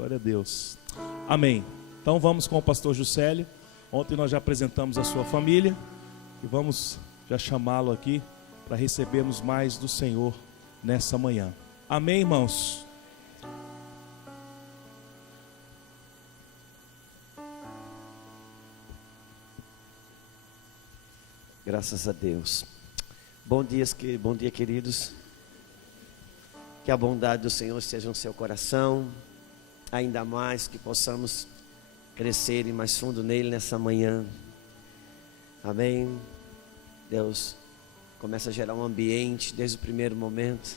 Glória a Deus. Amém. Então vamos com o pastor Juscelio. Ontem nós já apresentamos a sua família e vamos já chamá-lo aqui para recebermos mais do Senhor nessa manhã. Amém, irmãos? Graças a Deus. Bom dia, queridos. Que a bondade do Senhor esteja no seu coração. Ainda mais que possamos crescer e mais fundo nele nessa manhã. Amém. Deus começa a gerar um ambiente desde o primeiro momento.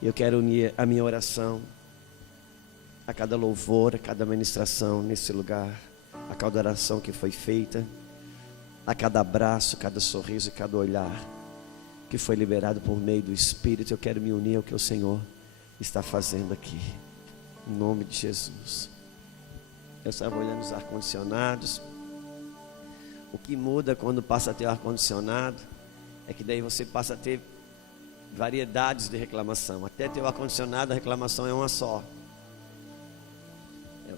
E eu quero unir a minha oração a cada louvor, a cada ministração nesse lugar, a cada oração que foi feita, a cada abraço, cada sorriso e cada olhar que foi liberado por meio do Espírito. Eu quero me unir ao que o Senhor está fazendo aqui, em nome de Jesus. Eu estava olhando os ar-condicionados. O que muda quando passa a ter ar-condicionado é que daí você passa a ter variedades de reclamação. Até ter o ar-condicionado, a reclamação é uma só.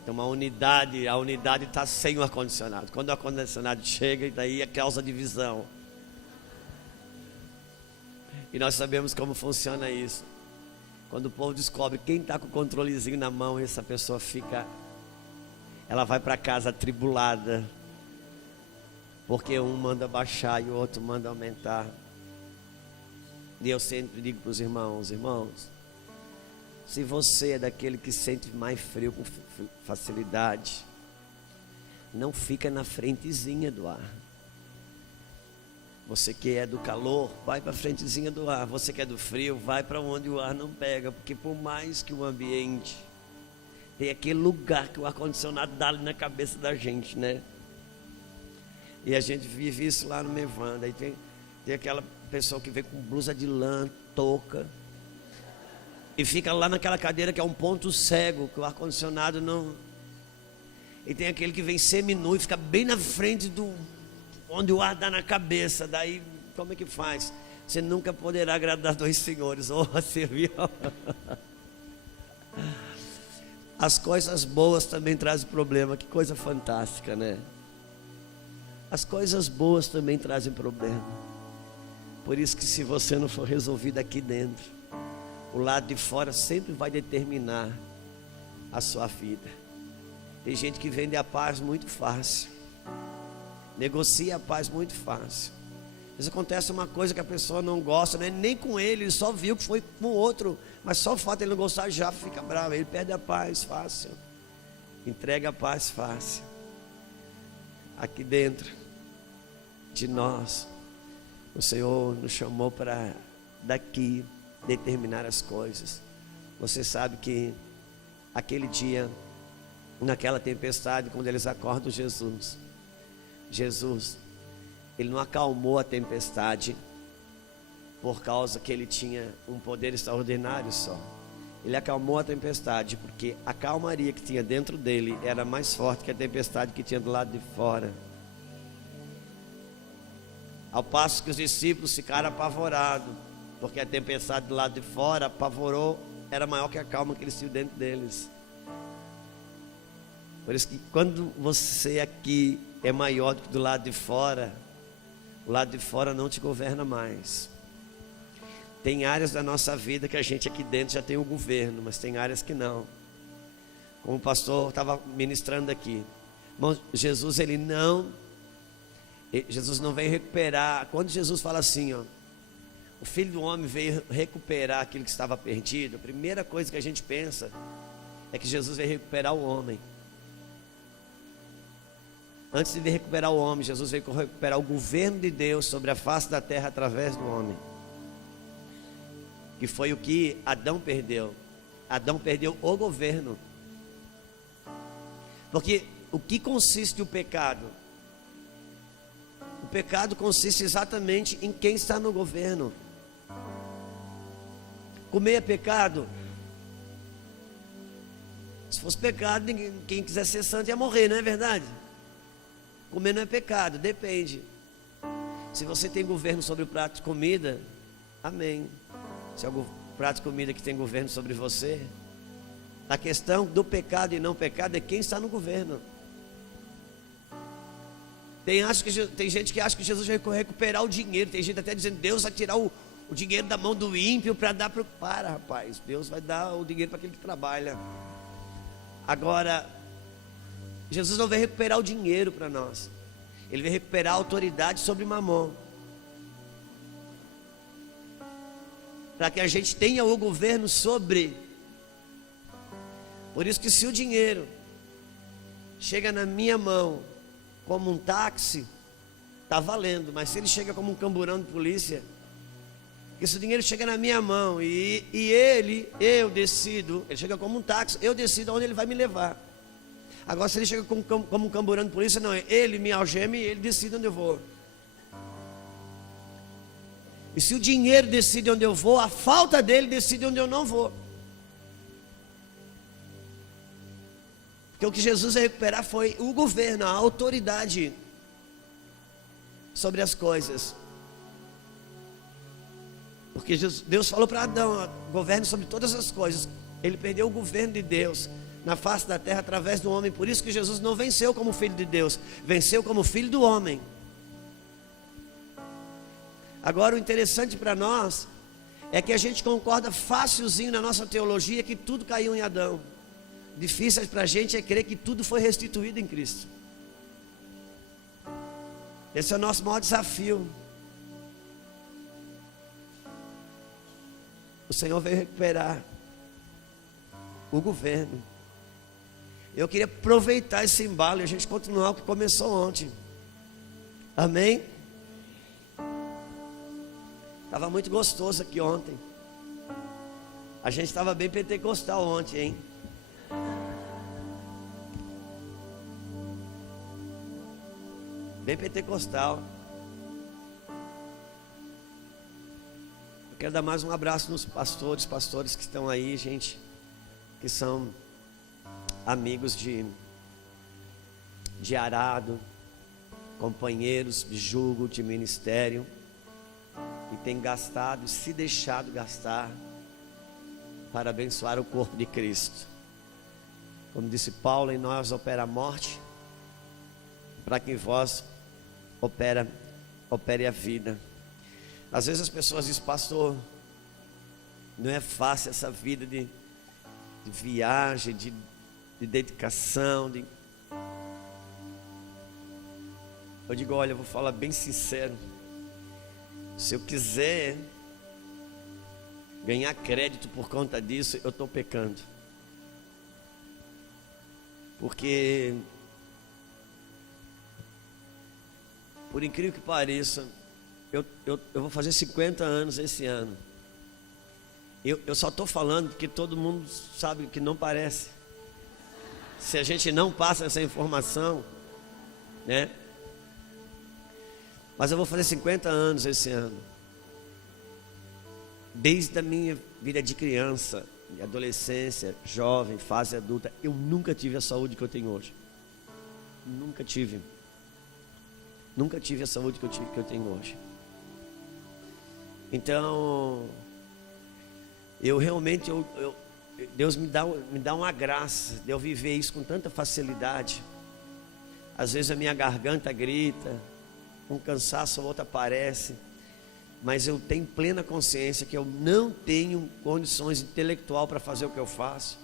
Tem uma unidade, a unidade está sem o ar-condicionado. Quando o ar-condicionado chega, daí é causa divisão. E nós sabemos como funciona isso. Quando o povo descobre quem está com o controlezinho na mão, essa pessoa ela vai para casa atribulada, porque um manda baixar e o outro manda aumentar. E eu sempre digo para os irmãos: se você é daquele que sente mais frio com facilidade, não fica na frentezinha do ar. Você que é do calor, vai para a frentezinha do ar. Você que é do frio, vai para onde o ar não pega. Porque por mais que o ambiente tem aquele lugar que o ar-condicionado dá ali na cabeça da gente, né? E a gente vive isso lá no Mevanda. Aí tem aquela pessoa que vem com blusa de lã, touca, e fica lá naquela cadeira que é um ponto cego, que o ar-condicionado não... E tem aquele que vem seminu e fica bem na frente onde o ar dá na cabeça. Daí, como é que faz? Você nunca poderá agradar dois senhores. Ou servir. As coisas boas também trazem problema. Que coisa fantástica, né? As coisas boas também trazem problema. Por isso que se você não for resolvido aqui dentro, o lado de fora sempre vai determinar a sua vida. Tem gente que vende a paz muito fácil, negocia a paz muito fácil. Às vezes acontece uma coisa que a pessoa não gosta, né? Nem com ele só viu que foi com o outro, mas só o fato de ele não gostar já fica bravo. Ele perde a paz fácil, entrega a paz fácil. Aqui dentro de nós, o Senhor nos chamou para daqui determinar as coisas. Você sabe que aquele dia, naquela tempestade, quando eles acordam Jesus, ele não acalmou a tempestade por causa que ele tinha um poder extraordinário só. Ele acalmou a tempestade porque a calmaria que tinha dentro dele era mais forte que a tempestade que tinha do lado de fora. Ao passo que os discípulos ficaram apavorados, porque a tempestade do lado de fora apavorou, era maior que a calma que eles tinham dentro deles. Por isso que quando você aqui é maior do que do lado de fora, o lado de fora não te governa mais. Tem áreas da nossa vida que a gente aqui dentro já tem o governo, mas tem áreas que não. Como o pastor estava ministrando aqui, irmão, Jesus não veio recuperar. Quando Jesus fala assim, ó, o Filho do Homem veio recuperar aquilo que estava perdido, a primeira coisa que a gente pensa é que Jesus veio recuperar o homem. Antes de recuperar o homem, Jesus veio recuperar o governo de Deus sobre a face da terra através do homem, que foi o que Adão perdeu. Adão perdeu o governo. Porque o que consiste o pecado? O pecado consiste exatamente em quem está no governo. Comer é pecado? Se fosse pecado, quem quiser ser santo ia morrer, não é verdade? Comer não é pecado, depende. Se você tem governo sobre o prato de comida, amém. Se é o prato de comida que tem governo sobre você, A questão do pecado e não pecado é quem está no governo. Tem gente que acha que Jesus vai recuperar o dinheiro. Tem gente até dizendo, Deus vai tirar o dinheiro da mão do ímpio para dar para o... Para, rapaz, Deus vai dar o dinheiro para aquele que trabalha. Agora, Jesus não veio recuperar o dinheiro para nós. Ele veio recuperar a autoridade sobre Mamon, para que a gente tenha o governo sobre. Por isso que se o dinheiro chega na minha mão como um táxi, está valendo. Mas se ele chega como um camburão de polícia, porque se o dinheiro chega na minha mão e eu decido, ele chega como um táxi, eu decido aonde ele vai me levar. Agora se ele chega como um camburão de polícia, não, ele me algema e ele decide onde eu vou. E se o dinheiro decide onde eu vou, a falta dele decide onde eu não vou. Porque o que Jesus ia recuperar foi o governo, a autoridade sobre as coisas. Porque Deus falou para Adão, governe sobre todas as coisas. Ele perdeu o governo de Deus na face da terra através do homem. Por isso que Jesus não venceu como filho de Deus, venceu como filho do homem. Agora o interessante para nós é que a gente concorda facilzinho na nossa teologia que tudo caiu em Adão. Difícil para a gente é crer que tudo foi restituído em Cristo. Esse é o nosso maior desafio. O Senhor veio recuperar o governo. Eu queria aproveitar esse embalo e a gente continuar o que começou ontem. Amém? Estava muito gostoso aqui ontem. A gente estava bem pentecostal ontem, hein? Bem pentecostal. Eu quero dar mais um abraço nos pastores que estão aí, gente, que são amigos de arado, companheiros de jugo, de ministério, e tem gastado e se deixado gastar para abençoar o corpo de Cristo. Como disse Paulo, em nós opera a morte, para que em vós opere a vida. Às vezes as pessoas dizem, pastor, não é fácil essa vida de viagem, de dedicação. Eu digo, olha, eu vou falar bem sincero. Se eu quiser ganhar crédito por conta disso, eu estou pecando. Porque, por incrível que pareça, eu vou fazer 50 anos esse ano. Eu só estou falando porque todo mundo sabe que não parece. Se a gente não passa essa informação, né? Mas eu vou fazer 50 anos esse ano. Desde a minha vida de criança, de adolescência, jovem, fase adulta, eu nunca tive a saúde que eu tenho hoje. Nunca tive. Nunca tive a saúde que eu tenho hoje. Então, eu realmente, Deus me dá uma graça de eu viver isso com tanta facilidade. Às vezes a minha garganta grita, um cansaço ou outro aparece, mas eu tenho plena consciência que eu não tenho condições intelectual para fazer o que eu faço,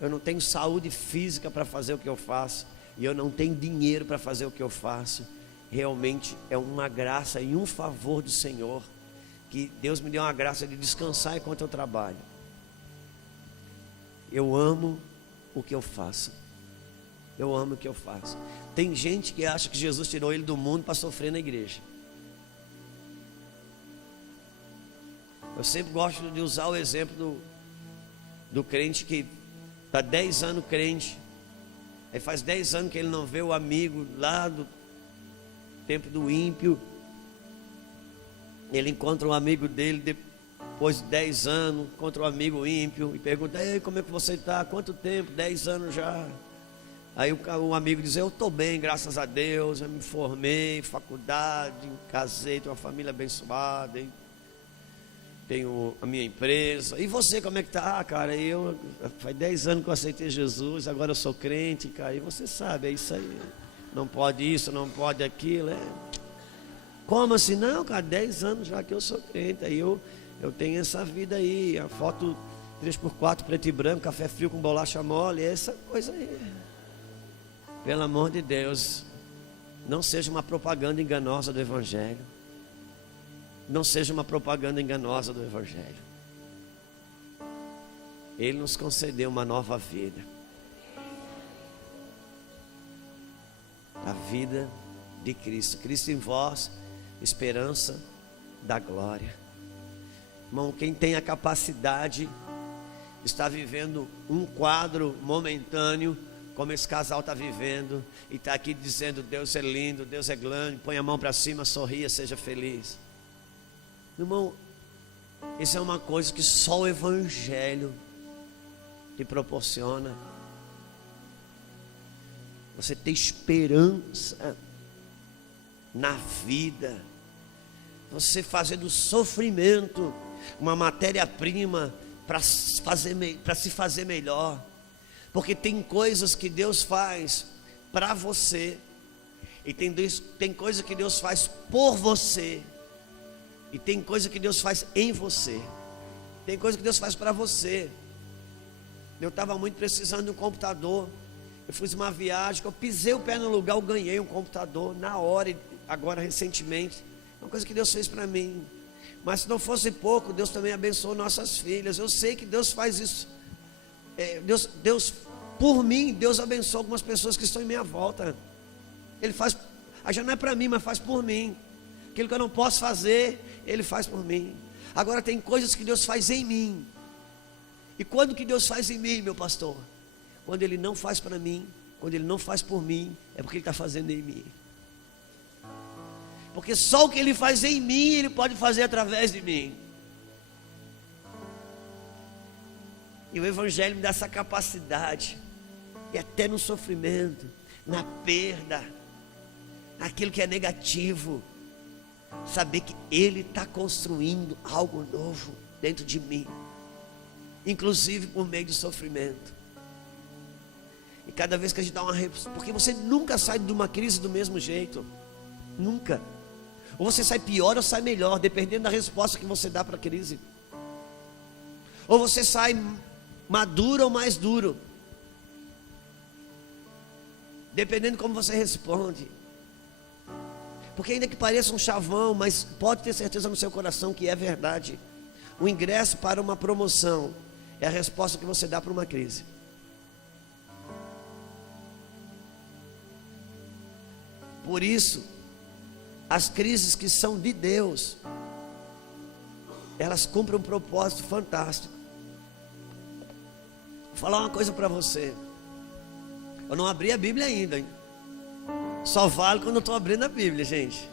eu não tenho saúde física para fazer o que eu faço, e eu não tenho dinheiro para fazer o que eu faço. Realmente é uma graça e um favor do Senhor, que Deus me deu uma graça de descansar enquanto eu trabalho. Eu amo o que eu faço. Eu amo o que eu faço. Tem gente que acha que Jesus tirou ele do mundo para sofrer na igreja. Eu sempre gosto de usar o exemplo do crente que está 10 anos crente. Aí faz 10 anos que ele não vê o amigo lá do tempo do ímpio. Ele encontra um amigo dele depois de 10 anos, encontra um amigo ímpio e pergunta, ei, como é que você está? Quanto tempo? 10 anos já. Aí o amigo diz, eu estou bem, graças a Deus, eu me formei, faculdade, casei, tenho uma família abençoada, hein? tenho a minha empresa. E você, como é que tá? Ah, cara, faz 10 anos que eu aceitei Jesus, agora eu sou crente, cara. E você sabe, é isso aí. Não pode isso, não pode aquilo. Como assim? Não, cara, 10 anos já que eu sou crente. Aí eu tenho essa vida aí. A foto 3x4, preto e branco, café frio com bolacha mole, essa coisa aí. Pelo amor de Deus, não seja uma propaganda enganosa do Evangelho. Não seja uma propaganda enganosa do Evangelho. Ele nos concedeu uma nova vida. A vida de Cristo. Cristo em vós, esperança da glória. Irmão, quem tem a capacidade está vivendo um quadro momentâneo, como esse casal está vivendo, e está aqui dizendo: Deus é lindo, Deus é grande, põe a mão para cima, sorria, seja feliz. Irmão, isso é uma coisa que só o Evangelho te proporciona. Você ter esperança na vida, você fazer do sofrimento uma matéria-prima para se fazer melhor. Porque tem coisas que Deus faz para você, e tem coisa que Deus faz por você, e tem coisa que Deus faz em você. Tem coisa que Deus faz para você. Eu estava muito precisando de um computador. Eu fiz uma viagem, que eu pisei o pé no lugar, eu ganhei um computador na hora, agora recentemente. É uma coisa que Deus fez para mim. Mas se não fosse pouco, Deus também abençoou nossas filhas. Eu sei que Deus faz isso. Deus, por mim, Deus abençoa algumas pessoas que estão em minha volta. Ele faz, já não é para mim, mas faz por mim. Aquilo que eu não posso fazer, Ele faz por mim. Agora tem coisas que Deus faz em mim. E quando que Deus faz em mim, meu pastor? Quando Ele não faz para mim, quando Ele não faz por mim, é porque Ele está fazendo em mim. Porque só o que Ele faz em mim, Ele pode fazer através de mim. E o Evangelho me dá essa capacidade. E até no sofrimento, na perda, naquilo que é negativo, saber que Ele está construindo algo novo dentro de mim, inclusive por meio de sofrimento. E cada vez que a gente dá uma resposta, porque você nunca sai de uma crise do mesmo jeito, nunca. Ou você sai pior ou sai melhor, dependendo da resposta que você dá para a crise. Ou você sai maduro ou mais duro, dependendo de como você responde. Porque ainda que pareça um chavão, mas pode ter certeza no seu coração que é verdade. O ingresso para uma promoção é a resposta que você dá para uma crise. Por isso, as crises que são de Deus, elas cumprem um propósito fantástico. Vou falar uma coisa para você. Eu não abri a Bíblia ainda, hein? Só vale quando eu estou abrindo a Bíblia, gente.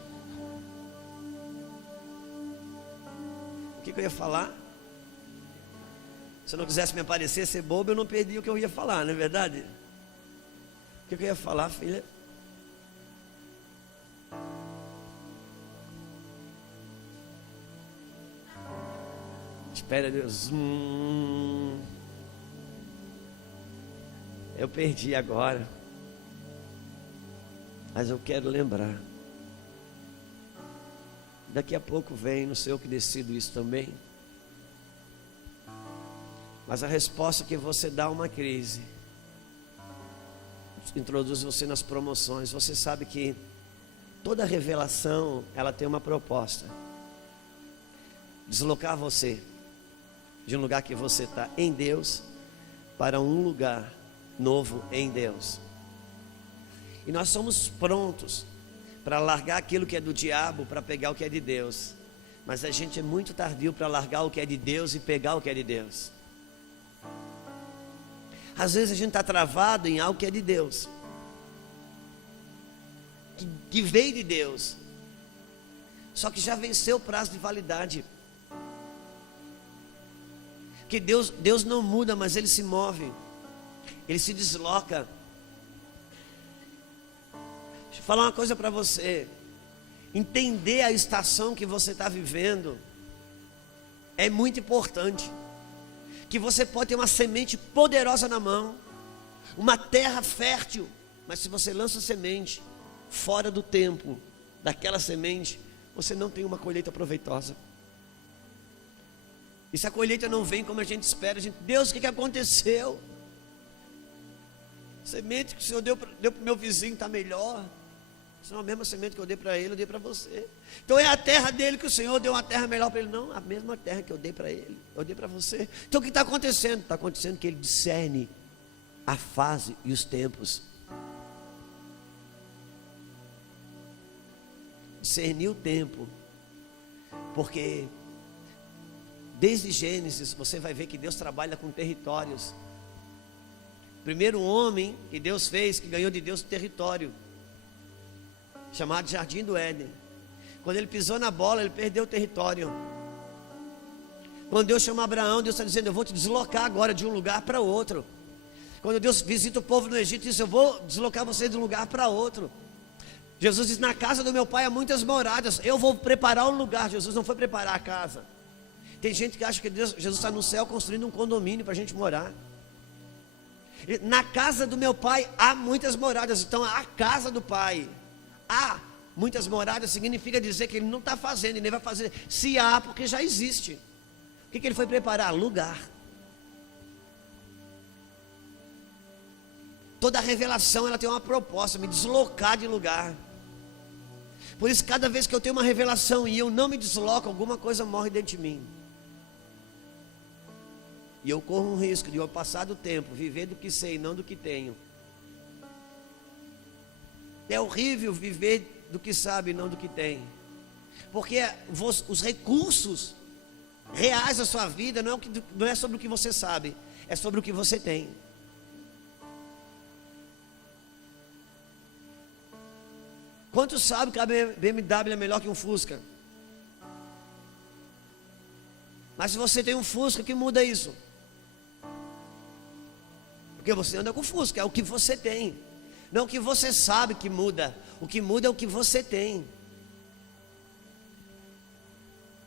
O que eu ia falar? Se eu não quisesse me aparecer, ser bobo, eu não perdi o que eu ia falar, não é verdade? O que eu ia falar, filha? Espera, Deus. Eu perdi agora. Mas eu quero lembrar. Daqui a pouco vem, não sei eu que decido isso também. Mas a resposta que você dá a uma crise introduz você nas promoções. Você sabe que toda revelação, ela tem uma proposta: deslocar você de um lugar que você está em Deus para um lugar novo em Deus. E nós somos prontos para largar aquilo que é do diabo para pegar o que é de Deus. Mas a gente é muito tardio para largar o que é de Deus e pegar o que é de Deus. Às vezes a gente está travado em algo que é de Deus, que veio de Deus, só que já venceu o prazo de validade. Porque Deus não muda, mas Ele se move, Ele se desloca. Deixa eu falar uma coisa para você. Entender a estação que você está vivendo é muito importante. Que você pode ter uma semente poderosa na mão, uma terra fértil, mas se você lança semente fora do tempo daquela semente, você não tem uma colheita proveitosa. E se a colheita não vem como a gente espera, Deus, o que aconteceu? A semente que o Senhor deu para o meu vizinho está melhor. Isso não é a mesma semente que eu dei para ele, eu dei para você. Então é a terra dele que o Senhor deu uma terra melhor para ele. Não, a mesma terra que eu dei para ele, eu dei para você. Então o que está acontecendo? Está acontecendo que ele discerne a fase e os tempos. Discernir o tempo. Porque desde Gênesis você vai ver que Deus trabalha com territórios. O primeiro homem que Deus fez, que ganhou de Deus o território, chamado Jardim do Éden. Quando ele pisou na bola, ele perdeu o território. Quando Deus chama Abraão, Deus está dizendo: eu vou te deslocar agora de um lugar para outro. Quando Deus visita o povo no Egito, diz: eu vou deslocar você de um lugar para outro. Jesus diz: na casa do meu pai há muitas moradas, eu vou preparar um lugar. Jesus não foi preparar a casa. Tem gente que acha que Jesus está no céu construindo um condomínio para a gente morar. Na casa do meu pai há muitas moradas. Então a casa do pai há muitas moradas significa dizer que ele não está fazendo, ele nem vai fazer. Se há, porque já existe. O que ele foi preparar? Lugar. Toda revelação ela tem uma proposta, me deslocar de lugar. Por isso, cada vez que eu tenho uma revelação e eu não me desloco, alguma coisa morre dentro de mim. E eu corro um risco de, ao passar do tempo, viver do que sei, não do que tenho. É horrível viver do que sabe, não do que tem. Porque os recursos reais da sua vida não é sobre o que você sabe, é sobre o que você tem. Quantos sabem que a BMW é melhor que um Fusca? Mas se você tem um Fusca, o que muda isso? Porque você anda com Fusca, é o que você tem. Não o que você sabe que muda. O que muda é o que você tem.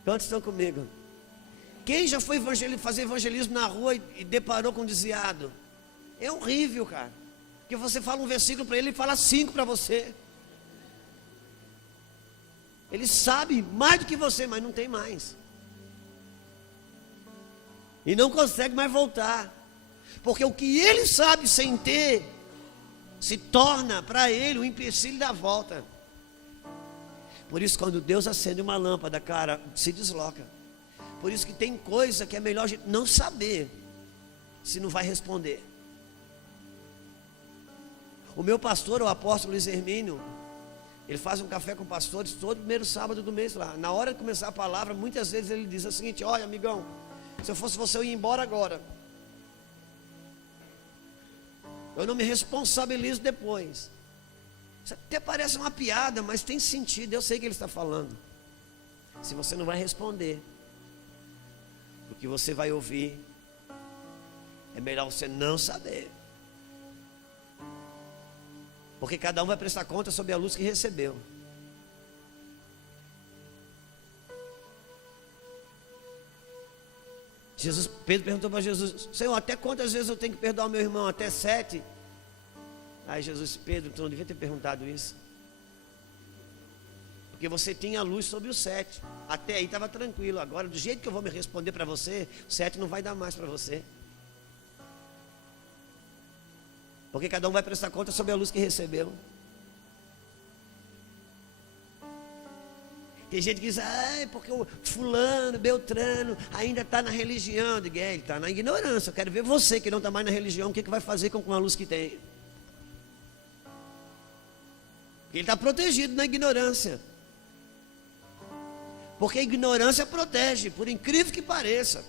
Quantos estão comigo? Quem já foi fazer evangelismo na rua e deparou com um desviado? É horrível, cara. Porque você fala um versículo para ele, ele fala 5 para você. Ele sabe mais do que você, mas não tem mais. E não consegue mais voltar. Porque o que ele sabe sem ter, se torna para ele um empecilho da volta. Por isso, quando Deus acende uma lâmpada, cara, se desloca. Por isso que tem coisa que é melhor a gente não saber, se não vai responder. O meu pastor, o apóstolo Luiz Hermínio, ele faz um café com pastores todo primeiro sábado do mês lá. Na hora de começar a palavra, muitas vezes ele diz o seguinte: olha, amigão, se eu fosse você, eu ia embora agora. Eu não me responsabilizo depois. Isso até parece uma piada, mas tem sentido. Eu sei que ele está falando. Se você não vai responder o que você vai ouvir, é melhor você não saber. Porque cada um vai prestar conta sobre a luz que recebeu. Pedro perguntou para Jesus: Senhor, até quantas vezes eu tenho que perdoar o meu irmão? Até 7? Aí Jesus: Pedro, tu não devia ter perguntado isso. Porque você tinha luz sobre o 7. Até aí estava tranquilo. Agora, do jeito que eu vou me responder para você, o 7 não vai dar mais para você. Porque cada um vai prestar conta sobre a luz que recebeu. Tem gente que diz: porque o fulano, Beltrano ainda está na religião. Eu digo: ele está na ignorância. Eu quero ver você que não está mais na religião, o que vai fazer com a luz que tem. Porque ele está protegido na ignorância. Porque a ignorância protege, por incrível que pareça.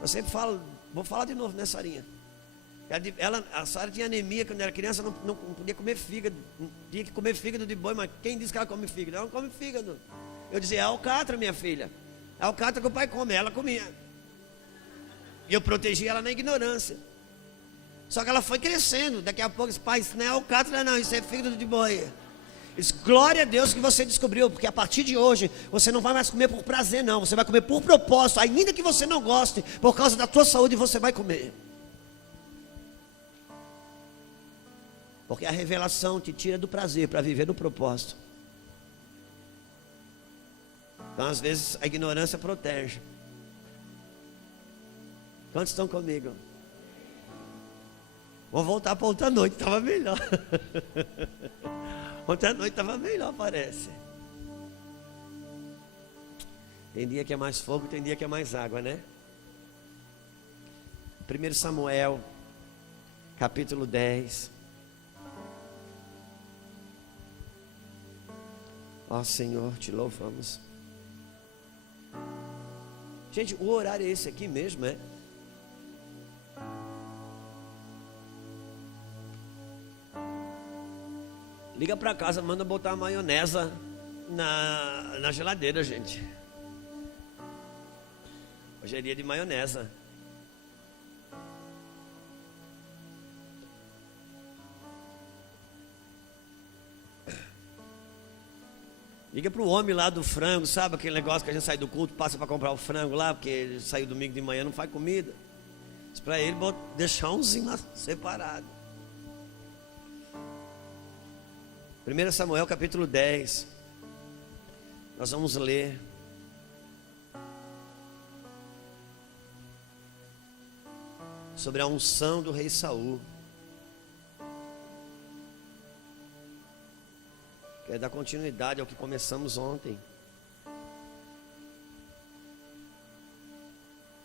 Eu sempre falo, vou falar de novo, né, Sarinha? A Sara tinha anemia quando era criança, não podia comer fígado. Tinha que comer fígado de boi, mas quem disse que ela come fígado? Ela não come fígado. Eu dizia: é alcatra, minha filha. É alcatra que o pai come, ela comia. E eu protegi ela na ignorância. Só que ela foi crescendo. Daqui a pouco, pai, isso não é alcatra não, isso é fígado de boi. Diz, glória a Deus que você descobriu, porque a partir de hoje você não vai mais comer por prazer não, você vai comer por propósito, ainda que você não goste, por causa da tua saúde você vai comer. Porque a revelação te tira do prazer para viver no propósito. Então às vezes a ignorância protege. Quantos estão comigo? Vou voltar para outra noite, estava melhor. Ontem à noite estava melhor, parece. Tem dia que é mais fogo, tem dia que é mais água, né? 1 Samuel, capítulo 10. Ó Senhor, te louvamos. Gente, o horário é esse aqui mesmo, é? Liga para casa, manda botar a maionese na geladeira, gente. Hoje é dia de maionese. Liga para o homem lá do frango, sabe aquele negócio que a gente sai do culto, passa para comprar o frango lá, porque ele saiu domingo de manhã, não faz comida. Diz para ele deixar umzinho lá separado. 1 Samuel capítulo 10. Nós vamos ler. Sobre a unção do rei Saul. Quero dar continuidade ao que começamos ontem.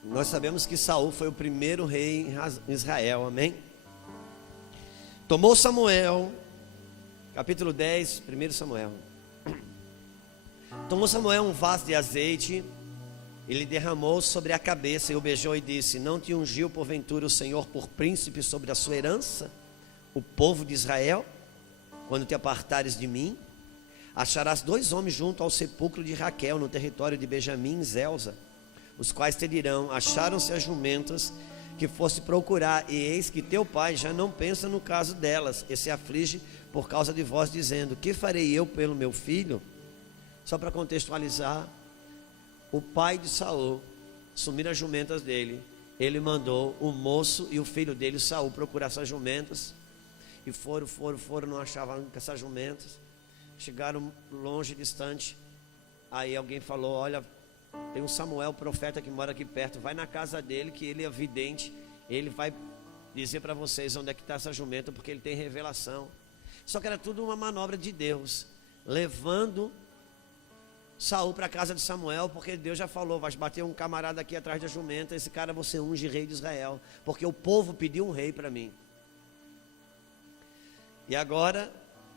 Nós sabemos que Saul foi o primeiro rei em Israel, amém? Tomou Samuel, capítulo 10, 1 Samuel. Tomou Samuel um vaso de azeite, ele derramou sobre a cabeça e o beijou e disse: não te ungiu porventura o Senhor por príncipe sobre a sua herança, o povo de Israel? Quando te apartares de mim, acharás 2 homens junto ao sepulcro de Raquel, no território de Benjamim e Zelza, os quais te dirão: acharam-se as jumentas que fosse procurar, e eis que teu pai já não pensa no caso delas, e se aflige por causa de vós, dizendo: que farei eu pelo meu filho? Só para contextualizar, o pai de Saul sumiram as jumentas dele. Ele mandou o moço e o filho dele, Saul, procurar essas jumentas. E foram, não achavam essas jumentas. Chegaram longe, distante. Aí alguém falou: olha, tem um Samuel, profeta, que mora aqui perto. Vai na casa dele, que ele é vidente. Ele vai dizer para vocês onde é que está essa jumenta, porque ele tem revelação. Só que era tudo uma manobra de Deus, levando Saul para a casa de Samuel, porque Deus já falou: vai bater um camarada aqui atrás da jumenta, esse cara você unge rei de Israel, porque o povo pediu um rei para mim. E agora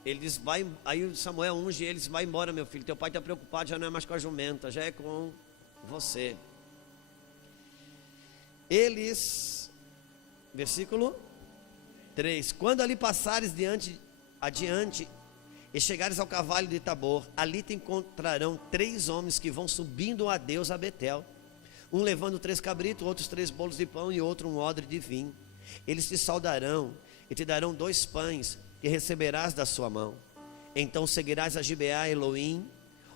ele diz: vai. Aí Samuel unge eles: vai embora, meu filho, teu pai está preocupado, já não é mais com a jumenta, já é com você. Eles, versículo 3: quando ali passares adiante e chegares ao cavalo de Tabor, ali te encontrarão 3 homens que vão subindo a Deus a Betel, um levando 3 cabritos, outros 3 bolos de pão e outro um odre de vinho. Eles te saudarão e te darão 2 pães que receberás da sua mão. Então seguirás a Gibeá Elohim,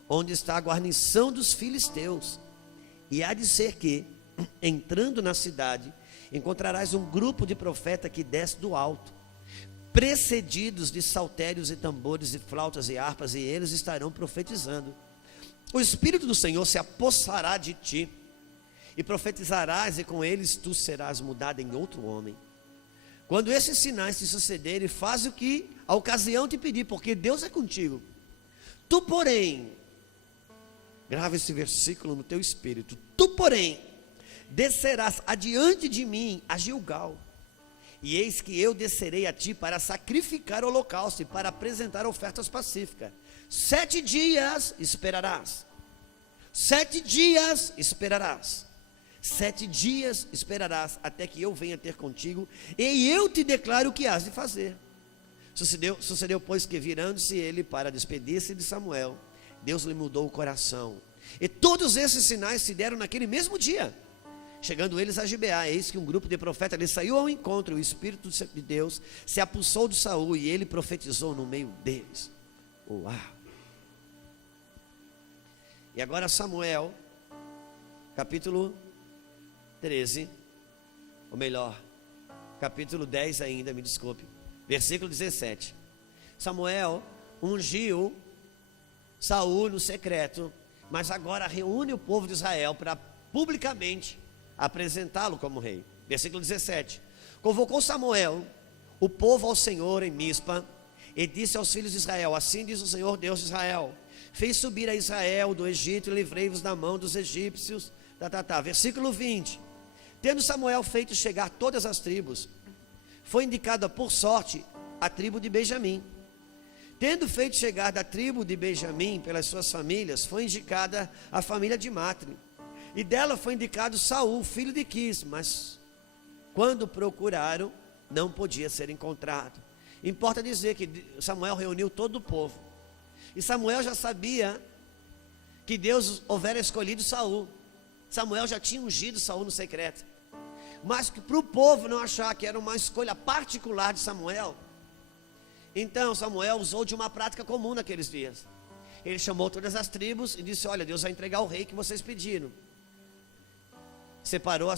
onde está a guarnição dos filisteus. E há de ser que, entrando na cidade, encontrarás um grupo de profetas que desce do alto, precedidos de saltérios e tambores e flautas e harpas, e eles estarão profetizando. O Espírito do Senhor se apossará de ti, e profetizarás, e com eles tu serás mudado em outro homem. Quando esses sinais te sucederem, faz o que a ocasião te pedir, porque Deus é contigo. Tu, porém, grava esse versículo no teu espírito: tu, porém, descerás adiante de mim a Gilgal, e eis que eu descerei a ti para sacrificar o holocausto e para apresentar ofertas pacíficas. 7 dias esperarás. 7 dias esperarás. 7 dias esperarás até que eu venha ter contigo, e eu te declaro o que has de fazer. Sucedeu, pois, que virando-se ele para despedir-se de Samuel, Deus lhe mudou o coração. E todos esses sinais se deram naquele mesmo dia. Chegando eles a Gibeá, eis que um grupo de profetas lhe saiu ao encontro, e o Espírito de Deus se apossou de Saul, e ele profetizou no meio deles. Uau! E agora Samuel, capítulo 13, ou melhor, capítulo 10 ainda, me desculpe, versículo 17. Samuel ungiu Saul no secreto, mas agora reúne o povo de Israel para publicamente apresentá-lo como rei. Versículo 17. Convocou Samuel o povo ao Senhor em Mispa e disse aos filhos de Israel: assim diz o Senhor Deus de Israel: fez subir a Israel do Egito e livrei-vos da mão dos egípcios. Versículo 20. Tendo Samuel feito chegar todas as tribos, foi indicada por sorte a tribo de Benjamim. Tendo feito chegar da tribo de Benjamim pelas suas famílias, foi indicada a família de Matre, e dela foi indicado Saul, filho de Quis, mas quando procuraram, não podia ser encontrado. Importa dizer que Samuel reuniu todo o povo, e Samuel já sabia que Deus houvera escolhido Saul. Samuel já tinha ungido Saul no secreto, mas para o povo não achar que era uma escolha particular de Samuel, então Samuel usou de uma prática comum naqueles dias. Ele chamou todas as tribos e disse: olha, Deus vai entregar o rei que vocês pediram. Separou,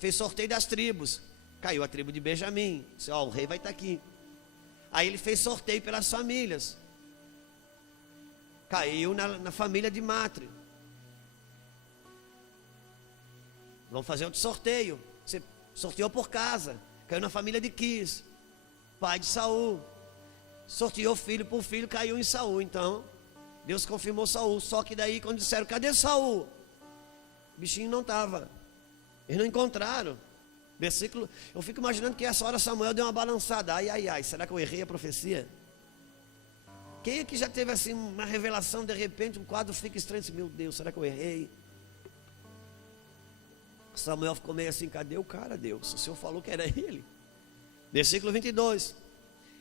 fez sorteio das tribos. Caiu a tribo de Benjamim, disse: ó, o rei vai estar aqui. Aí ele fez sorteio pelas famílias. Caiu na família de Matre. Vamos fazer outro sorteio. Você sorteou por casa. Caiu na família de Quis, pai de Saul. Sorteou filho por filho, caiu em Saul. Então Deus confirmou Saul. Só que daí quando disseram: cadê Saul? O bichinho não estava. Eles não encontraram. Versículo, eu fico imaginando que essa hora Samuel deu uma balançada. Ai, ai, ai, será que eu errei a profecia? Quem é que já teve assim uma revelação, de repente um quadro fica estranho, assim, meu Deus, será que eu errei? Samuel ficou meio assim: cadê o cara, Deus? O Senhor falou que era ele. Versículo 22.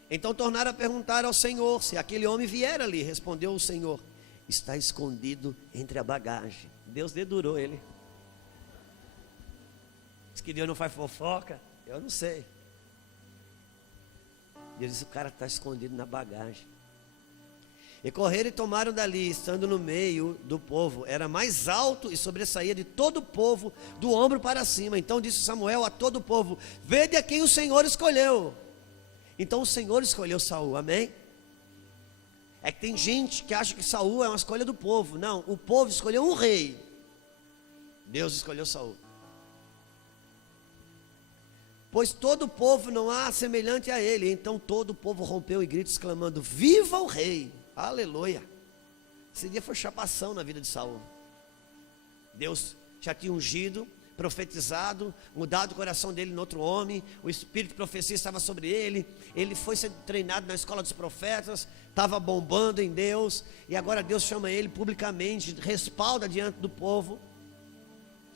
Então tornaram a perguntar ao Senhor se aquele homem vier ali. Respondeu o Senhor: está escondido entre a bagagem. Deus dedurou ele. Diz que Deus não faz fofoca. Eu não sei. Deus disse: o cara está escondido na bagagem. E correram e tomaram dali, estando no meio do povo. Era mais alto e sobressaía de todo o povo, do ombro para cima. Então disse Samuel a todo o povo: vede a quem o Senhor escolheu. Então o Senhor escolheu Saul, amém? É que tem gente que acha que Saul é uma escolha do povo. Não, o povo escolheu um rei. Deus escolheu Saul. Pois todo o povo não há semelhante a ele. Então todo o povo rompeu em gritos, clamando: viva o rei! Aleluia! Esse dia foi chapação na vida de Saul. Deus já tinha ungido, profetizado, mudado o coração dele no outro homem. O espírito de profecia estava sobre ele. Ele foi ser treinado na escola dos profetas, estava bombando em Deus. E agora Deus chama ele publicamente, respalda diante do povo.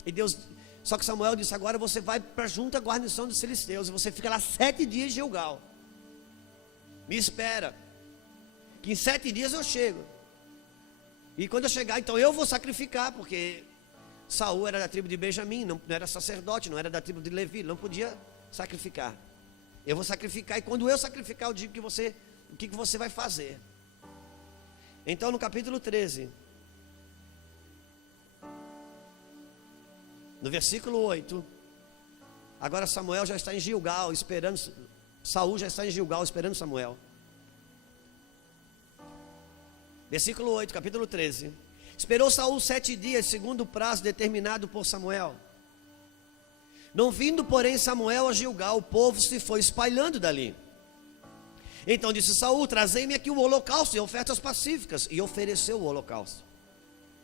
E Deus, só que Samuel disse: agora você vai para junto à guarnição dos filisteus, e você fica lá 7 dias de Gilgal. Me espera, que em 7 dias eu chego. E quando eu chegar, então eu vou sacrificar, porque Saul era da tribo de Benjamim, não era sacerdote, não era da tribo de Levi, não podia sacrificar. Eu vou sacrificar, e quando eu sacrificar, eu digo o que você vai fazer. Então no capítulo 13, no versículo 8, agora Samuel já está em Gilgal, esperando, Saul já está em Gilgal, esperando Samuel. Versículo 8, capítulo 13. Esperou Saul 7 dias, segundo o prazo determinado por Samuel. Não vindo, porém, Samuel a Gilgal, o povo se foi espalhando dali. Então disse Saul: trazei-me aqui o holocausto e ofertas pacíficas. E ofereceu o holocausto.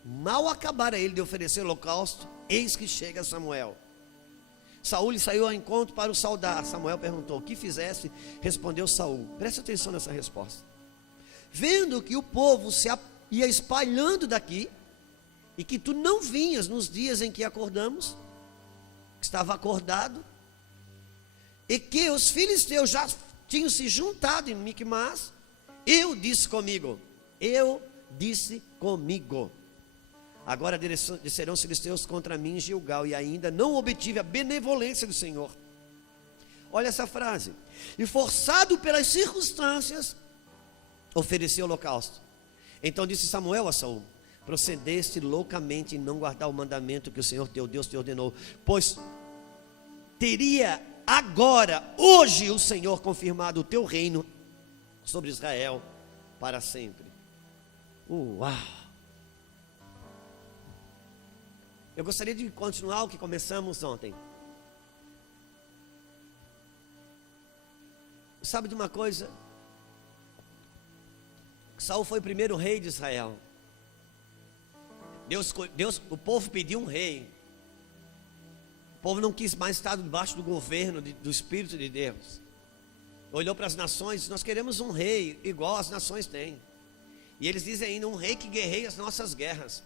Mal acabara ele de oferecer o holocausto, eis que chega Samuel. Saul lhe saiu ao encontro para o saudar. Samuel perguntou: o que fizeste? Respondeu Saul. Preste atenção nessa resposta. Vendo que o povo se ia espalhando daqui, e que tu não vinhas nos dias em que acordamos, que estava acordado, e que os filisteus já tinham se juntado em Micmas, eu disse comigo, agora descerão os filisteus contra mim em Gilgal, e ainda não obtive a benevolência do Senhor. Olha essa frase: e forçado pelas circunstâncias, oferecer holocausto. Então disse Samuel a Saul: procedeste loucamente em não guardar o mandamento que o Senhor teu Deus te ordenou, pois teria agora, hoje, o Senhor confirmado o teu reino sobre Israel para sempre. Uau! Eu gostaria de continuar o que começamos ontem. Sabe de uma coisa? Saul foi o primeiro rei de Israel. O povo pediu um rei. O povo não quis mais estar debaixo do governo do Espírito de Deus. Olhou para as nações e disse: nós queremos um rei igual as nações têm. E eles dizem ainda: um rei que guerreie as nossas guerras.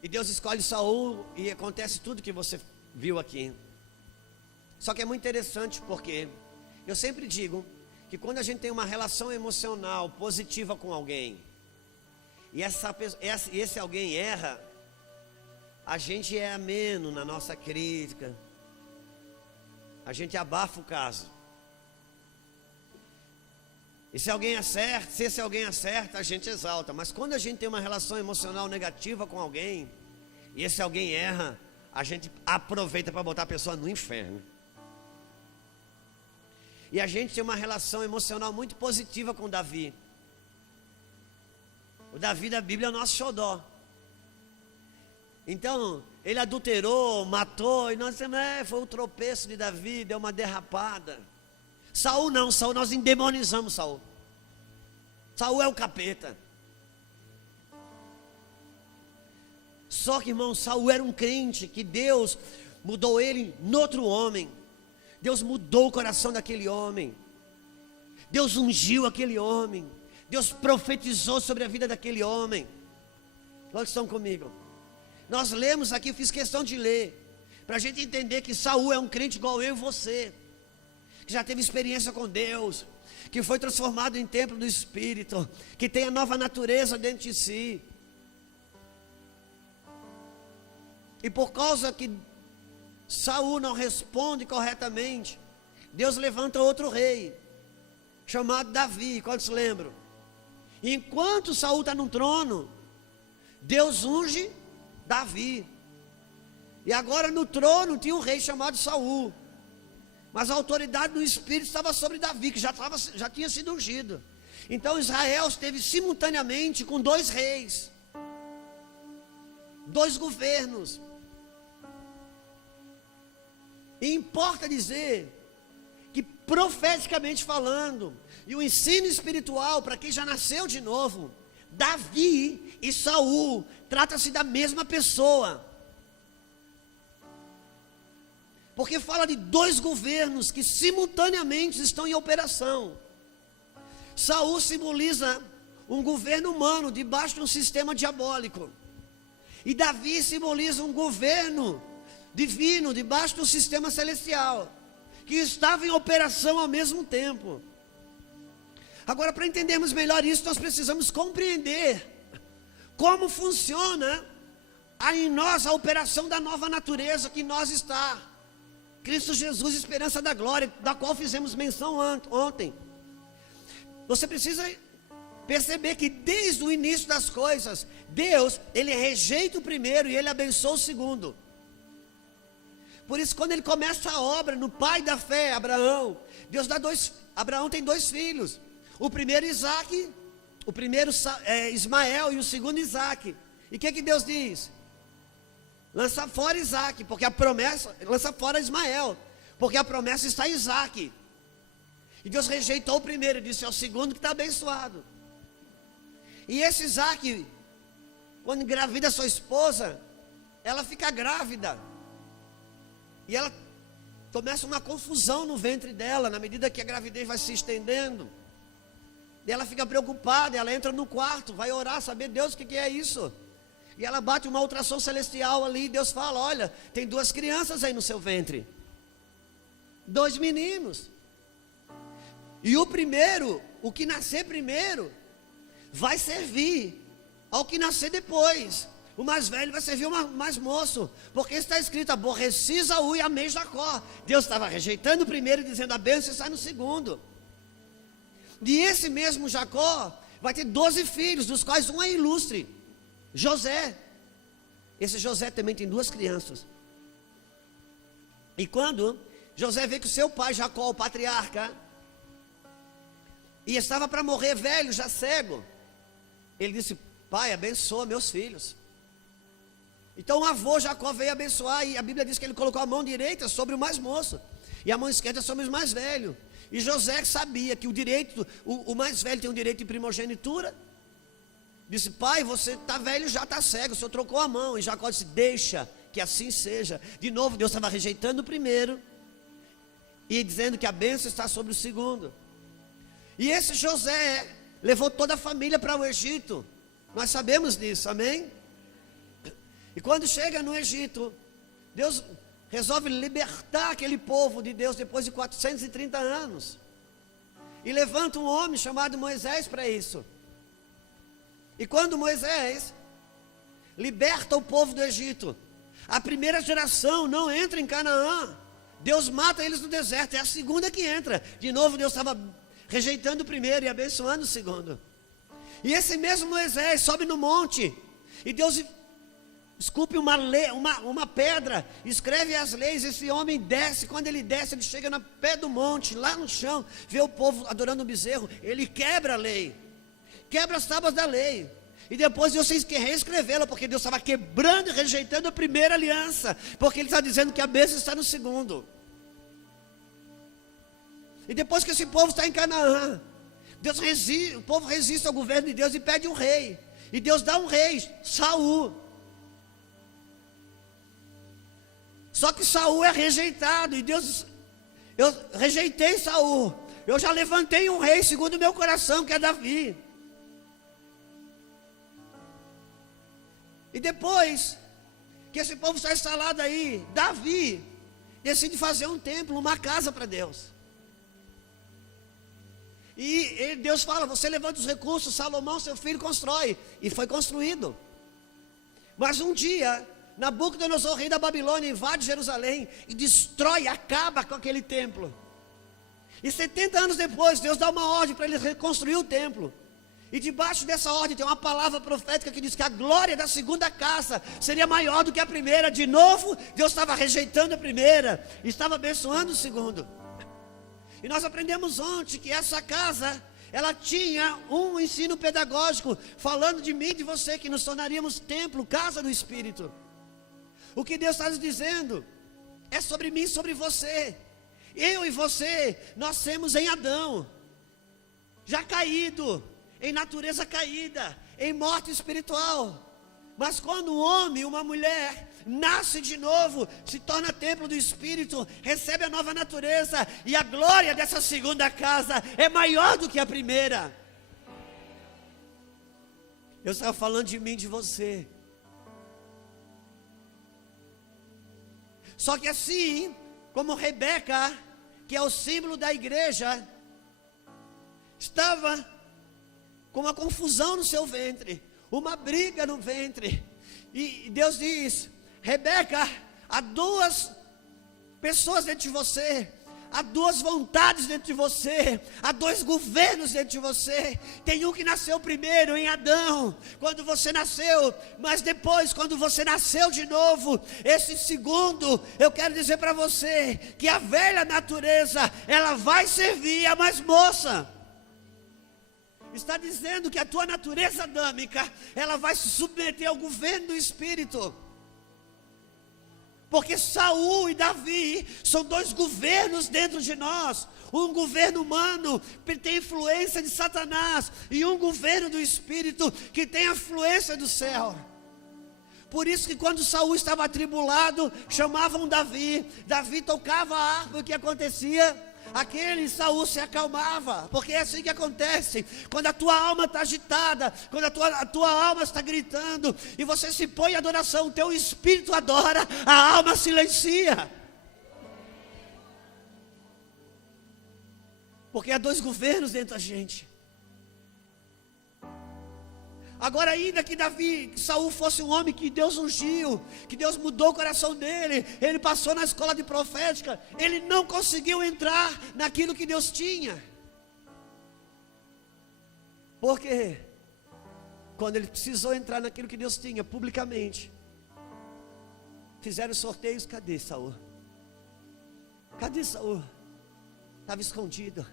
E Deus escolhe Saul e acontece tudo que você viu aqui. Só que é muito interessante, porque eu sempre digo que quando a gente tem uma relação emocional positiva com alguém, e esse alguém erra, a gente é ameno na nossa crítica, a gente abafa o caso. E se esse alguém acerta, a gente exalta. Mas quando a gente tem uma relação emocional negativa com alguém, e esse alguém erra, a gente aproveita para botar a pessoa no inferno. E a gente tem uma relação emocional muito positiva com Davi. O Davi da Bíblia é o nosso xodó. Então, ele adulterou, matou, e nós dizemos: foi um tropeço de Davi, deu uma derrapada. Saul não, Saul nós endemonizamos Saul. Saul é o capeta. Só que, irmão, Saul era um crente que Deus mudou ele no outro homem. Deus mudou o coração daquele homem. Deus ungiu aquele homem. Deus profetizou sobre a vida daquele homem. Quantos estão comigo? Nós lemos aqui, eu fiz questão de ler, para a gente entender que Saul é um crente igual eu e você, que já teve experiência com Deus, que foi transformado em templo do Espírito, que tem a nova natureza dentro de si. E por causa que Saul não responde corretamente, Deus levanta outro rei, chamado Davi. Quantos lembram? E enquanto Saul está no trono, Deus unge Davi. E agora no trono tinha um rei chamado Saul, mas a autoridade do Espírito estava sobre Davi, que já tinha sido ungido. Então Israel esteve simultaneamente com dois reis, dois governos. E importa dizer que, profeticamente falando, e o ensino espiritual para quem já nasceu de novo, Davi e Saul trata-se da mesma pessoa. Porque fala de dois governos que simultaneamente estão em operação. Saul simboliza um governo humano debaixo de um sistema diabólico. E Davi simboliza um governo divino debaixo do sistema celestial, que estava em operação ao mesmo tempo. Agora, para entendermos melhor isso, nós precisamos compreender como funciona em nós a operação da nova natureza que nós está. Cristo Jesus, esperança da glória, da qual fizemos menção ontem. Você precisa perceber que desde o início das coisas, Deus, Ele rejeita o primeiro e Ele abençoa o segundo. Por isso, quando Ele começa a obra no pai da fé, Abraão, Abraão tem dois filhos. O primeiro Isaac, o primeiro Ismael e o segundo Isaac. E o que Deus diz? Lança fora Isaac, porque a promessa, lança fora Ismael, porque a promessa está em Isaac. E Deus rejeitou o primeiro, disse: é o segundo que está abençoado. E esse Isaac, quando engravida sua esposa, ela fica grávida. E ela começa uma confusão no ventre dela, na medida que a gravidez vai se estendendo. E ela fica preocupada, ela entra no quarto, vai orar, saber Deus o que é isso. E ela bate uma ultrassom celestial ali, e Deus fala: olha, tem duas crianças aí no seu ventre, dois meninos. E o primeiro, o que nascer primeiro, vai servir ao que nascer depois. O mais velho vai servir o mais moço, porque está escrito: aborreci Saul e amei Jacó. Deus estava rejeitando o primeiro, dizendo: a bênção está no segundo. E esse mesmo Jacó vai ter 12 filhos, dos quais um é ilustre, José. Esse José também tem 2 crianças. E quando José vê que o seu pai Jacó, o patriarca, e estava para morrer velho, já cego, ele disse: pai, abençoa meus filhos. Então o avô Jacó veio abençoar, e a Bíblia diz que ele colocou a mão direita sobre o mais moço, e a mão esquerda sobre os mais velhos. E José sabia que o mais velho tem o direito de primogenitura. Disse: pai, você está velho, já está cego, o senhor trocou a mão. E Jacó disse: deixa que assim seja. De novo, Deus estava rejeitando o primeiro e dizendo que a bênção está sobre o segundo. E esse José levou toda a família para o Egito. Nós sabemos disso, amém? E quando chega no Egito, Deus resolve libertar aquele povo de Deus depois de 430 anos. E levanta um homem chamado Moisés para isso. E quando Moisés liberta o povo do Egito, a primeira geração não entra em Canaã. Deus mata eles no deserto, é a segunda que entra. De novo, Deus estava rejeitando o primeiro e abençoando o segundo. E esse mesmo Moisés sobe no monte, e Deus esculpe uma pedra, escreve as leis. Esse homem desce, quando ele desce, ele chega no pé do monte, lá no chão, vê o povo adorando o bezerro, ele quebra a lei, quebra as tábuas da lei, e depois Deus tem que reescrevê-la, porque Deus estava quebrando e rejeitando a primeira aliança, porque Ele está dizendo que a bênção está no segundo. E depois que esse povo está em Canaã, o povo resiste ao governo de Deus e pede um rei, e Deus dá um rei, Saul. Só que Saul é rejeitado, e Deus: eu rejeitei Saul, eu já levantei um rei segundo o meu coração, que é Davi. E depois que esse povo está instalado aí, Davi decide fazer um templo, uma casa para Deus. E Deus fala: você levanta os recursos, Salomão, seu filho, constrói. E foi construído. Mas um dia, Nabucodonosor, rei da Babilônia, invade Jerusalém e destrói, acaba com aquele templo. E 70 anos depois, Deus dá uma ordem para ele reconstruir o templo. E debaixo dessa ordem tem uma palavra profética que diz que a glória da segunda casa seria maior do que a primeira. De novo, Deus estava rejeitando a primeira, estava abençoando o segundo. E nós aprendemos ontem que essa casa, ela tinha um ensino pedagógico, falando de mim e de você, que nos tornaríamos templo, casa do Espírito. O que Deus está nos dizendo é sobre mim e sobre você. Eu e você, nós temos em Adão, já caído, em natureza caída, em morte espiritual. Mas quando um homem e uma mulher nasce de novo, se torna templo do Espírito, recebe a nova natureza, e a glória dessa segunda casa é maior do que a primeira. Eu estava falando de mim e de você. Só que assim como Rebeca, que é o símbolo da igreja, estava com uma confusão no seu ventre, uma briga no ventre, e Deus diz: Rebeca, há 2 pessoas dentro de você, há 2 vontades dentro de você, há 2 governos dentro de você. Tem um que nasceu primeiro em Adão, quando você nasceu, mas depois, quando você nasceu de novo, esse segundo, eu quero dizer para você que a velha natureza, ela vai servir a mais moça. Está dizendo que a tua natureza adâmica, ela vai se submeter ao governo do Espírito. Porque Saul e Davi são 2 governos dentro de nós. Um governo humano que tem influência de Satanás, e um governo do Espírito que tem a influência do céu. Por isso que quando Saul estava atribulado, chamavam Davi. Davi tocava a harpa, e o que acontecia? Aquele Saul se acalmava, porque é assim que acontece, quando a tua alma está agitada, quando a tua alma está gritando, e você se põe em adoração, o teu espírito adora, a alma silencia. Porque há 2 governos dentro da gente. Agora, ainda que Saul fosse um homem que Deus ungiu, que Deus mudou o coração dele, ele passou na escola de profética, ele não conseguiu entrar naquilo que Deus tinha. Porque quando ele precisou entrar naquilo que Deus tinha publicamente, fizeram sorteios. Cadê Saul? Cadê Saul? Estava escondido.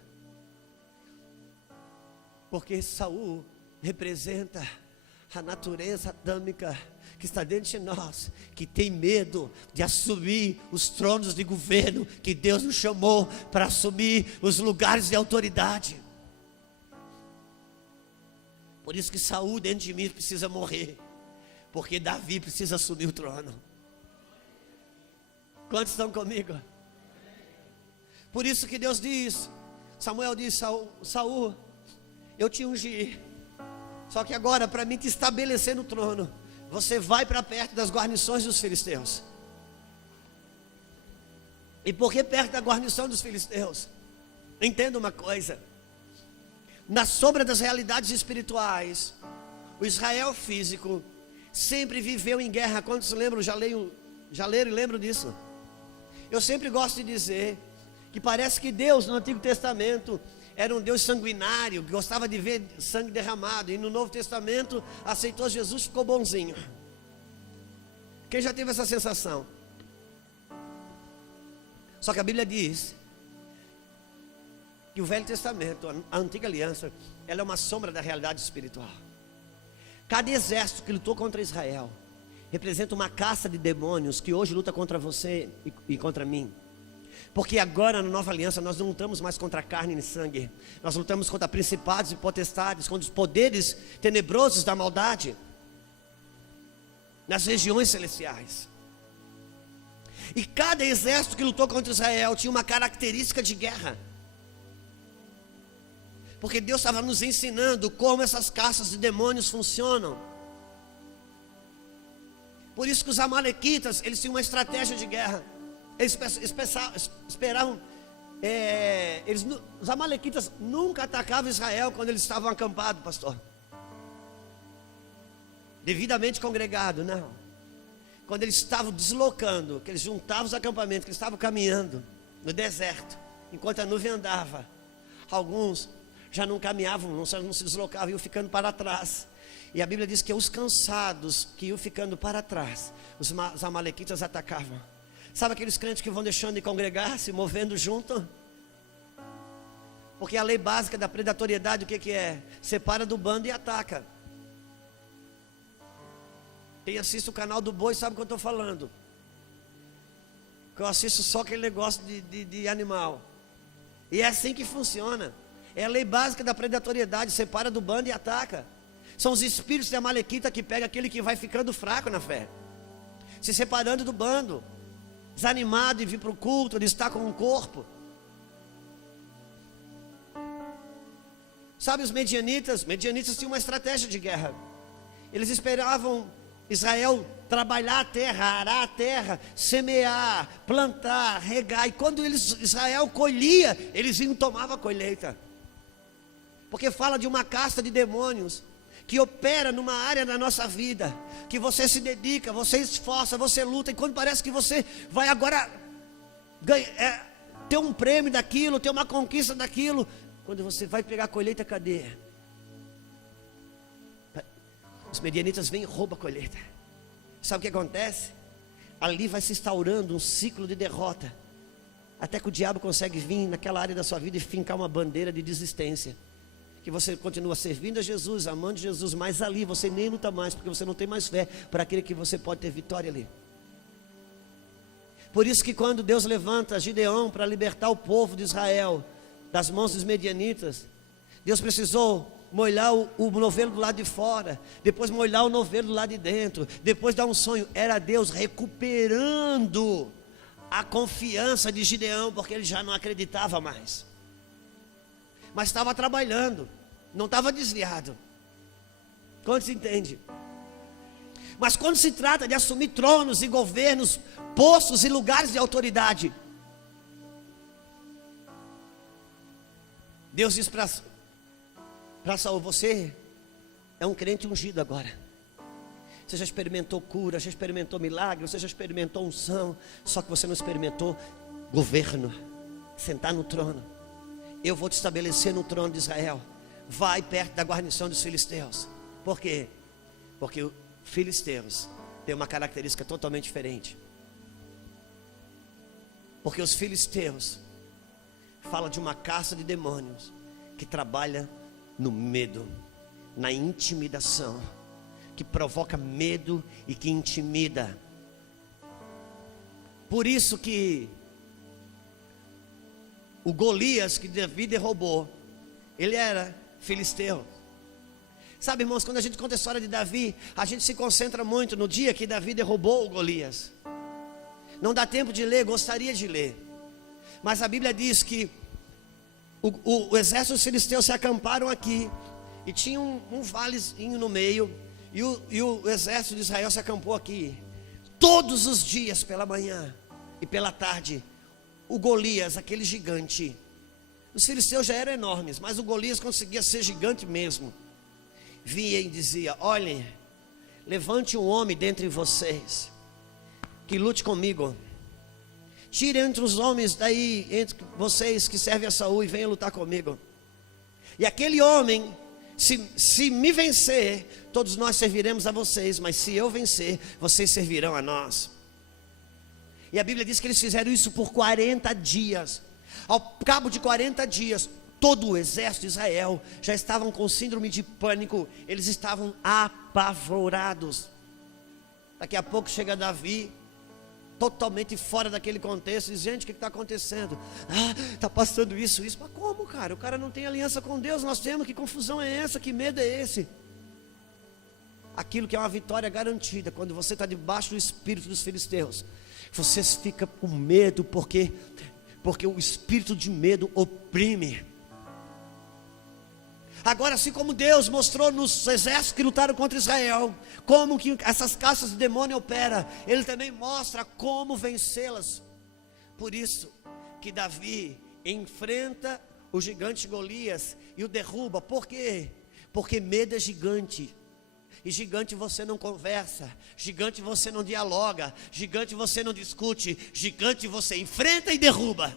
Porque Saul representa a natureza adâmica que está dentro de nós, que tem medo de assumir os tronos de governo que Deus nos chamou para assumir os lugares de autoridade. Por isso que Saul dentro de mim precisa morrer, porque Davi precisa assumir o trono. Quantos estão comigo? Por isso que Deus diz, Samuel diz: Saul, eu te ungi, só que agora para mim te estabelecer no trono, você vai para perto das guarnições dos filisteus. E por que perto da guarnição dos filisteus? Entenda uma coisa: na sombra das realidades espirituais, o Israel físico sempre viveu em guerra. Quantos lembram, já leram e lembram disso? Eu sempre gosto de dizer que parece que Deus no Antigo Testamento era um Deus sanguinário, que gostava de ver sangue derramado, e no Novo Testamento aceitou Jesus e ficou bonzinho. Quem já teve essa sensação? Só que a Bíblia diz que o Velho Testamento, a Antiga Aliança, ela é uma sombra da realidade espiritual. Cada exército que lutou contra Israel representa uma caça de demônios que hoje luta contra você e contra mim. Porque agora na nova aliança nós não lutamos mais contra carne e sangue, nós lutamos contra principados e potestades, contra os poderes tenebrosos da maldade nas regiões celestiais. E cada exército que lutou contra Israel tinha uma característica de guerra, porque Deus estava nos ensinando como essas caças de demônios funcionam. Por isso que os amalequitas, eles tinham uma estratégia de guerra. Eles esperavam, os amalequitas nunca atacavam Israel quando eles estavam acampados, pastor, devidamente congregado, não. Quando eles estavam deslocando, que eles juntavam os acampamentos, que eles estavam caminhando no deserto, enquanto a nuvem andava, alguns já não caminhavam, não se deslocavam, iam ficando para trás. E a Bíblia diz que os cansados que iam ficando para trás, os amalequitas atacavam. Sabe aqueles crentes que vão deixando de congregar, se movendo junto? Porque a lei básica da predatoriedade, o que é? Separa do bando e ataca. Quem assiste o canal do Boi sabe o que eu estou falando. Que eu assisto só aquele negócio de animal. E é assim que funciona. É a lei básica da predatoriedade, separa do bando e ataca. São os espíritos de amalequita que pegam aquele que vai ficando fraco na fé, se separando do bando, desanimado de vir para o culto, de estar com um corpo. Sabe, os medianitas tinham uma estratégia de guerra. Eles esperavam Israel trabalhar a terra, arar a terra, semear, plantar, regar. E quando Israel colhia, eles iam tomar a colheita. Porque fala de uma casta de demônios que opera numa área da nossa vida, que você se dedica, você esforça, você luta, e quando parece que você vai agora ter um prêmio daquilo, ter uma conquista daquilo, quando você vai pegar a colheita, cadê? Os medianitas vêm e roubam a colheita. Sabe o que acontece? Ali vai se instaurando um ciclo de derrota, até que o diabo consegue vir naquela área da sua vida e fincar uma bandeira de desistência, que você continua servindo a Jesus, amando Jesus, mas ali você nem luta mais, porque você não tem mais fé para aquele que você pode ter vitória ali. Por isso que quando Deus levanta Gideão para libertar o povo de Israel das mãos dos medianitas, Deus precisou molhar o novelo do lado de fora, depois molhar o novelo do lado de dentro, depois dar um sonho. Era Deus recuperando a confiança de Gideão, porque ele já não acreditava mais, mas estava trabalhando, não estava desviado. Quantos entende? Mas quando se trata de assumir tronos e governos, postos e lugares de autoridade, Deus diz para Saul: você é um crente ungido agora. Você já experimentou cura, já experimentou milagre, você já experimentou unção, só que você não experimentou governo, sentar no trono. Eu vou te estabelecer no trono de Israel, vai perto da guarnição dos filisteus. Por quê? Porque os filisteus têm uma característica totalmente diferente. Porque os filisteus falam de uma caça de demônios que trabalha no medo, na intimidação, que provoca medo e que intimida. Por isso que o Golias que Davi derrubou, ele era filisteu. Sabe, irmãos, quando a gente conta a história de Davi, a gente se concentra muito no dia que Davi derrubou o Golias. Não dá tempo de ler, gostaria de ler. Mas a Bíblia diz que o exército dos filisteus se acamparam aqui. E tinha um valezinho no meio. E o exército de Israel se acampou aqui. Todos os dias pela manhã e pela tarde, o Golias, aquele gigante. Os filisteus já eram enormes, mas o Golias conseguia ser gigante mesmo. Vinha e dizia: olhem, levante um homem dentre vocês, que lute comigo. Tire entre os homens daí, entre vocês que servem a Saul, e venha lutar comigo. E aquele homem, se me vencer, todos nós serviremos a vocês, mas se eu vencer, vocês servirão a nós. E a Bíblia diz que eles fizeram isso por 40 dias. Ao cabo de 40 dias, todo o exército de Israel já estavam com síndrome de pânico. Eles estavam apavorados. Daqui a pouco chega Davi, totalmente fora daquele contexto, diz: gente, o que está acontecendo? Está passando isso. Mas como, cara? O cara não tem aliança com Deus. Nós temos, que confusão é essa? Que medo é esse? Aquilo que é uma vitória garantida, quando você está debaixo do espírito dos filisteus, você fica com medo, porque o espírito de medo oprime. Agora, assim como Deus mostrou nos exércitos que lutaram contra Israel, como que essas caças de demônio operam, Ele também mostra como vencê-las. Por isso que Davi enfrenta o gigante Golias e o derruba. Por quê? Porque medo é gigante. E gigante você não conversa, gigante você não dialoga, gigante você não discute, gigante você enfrenta e derruba.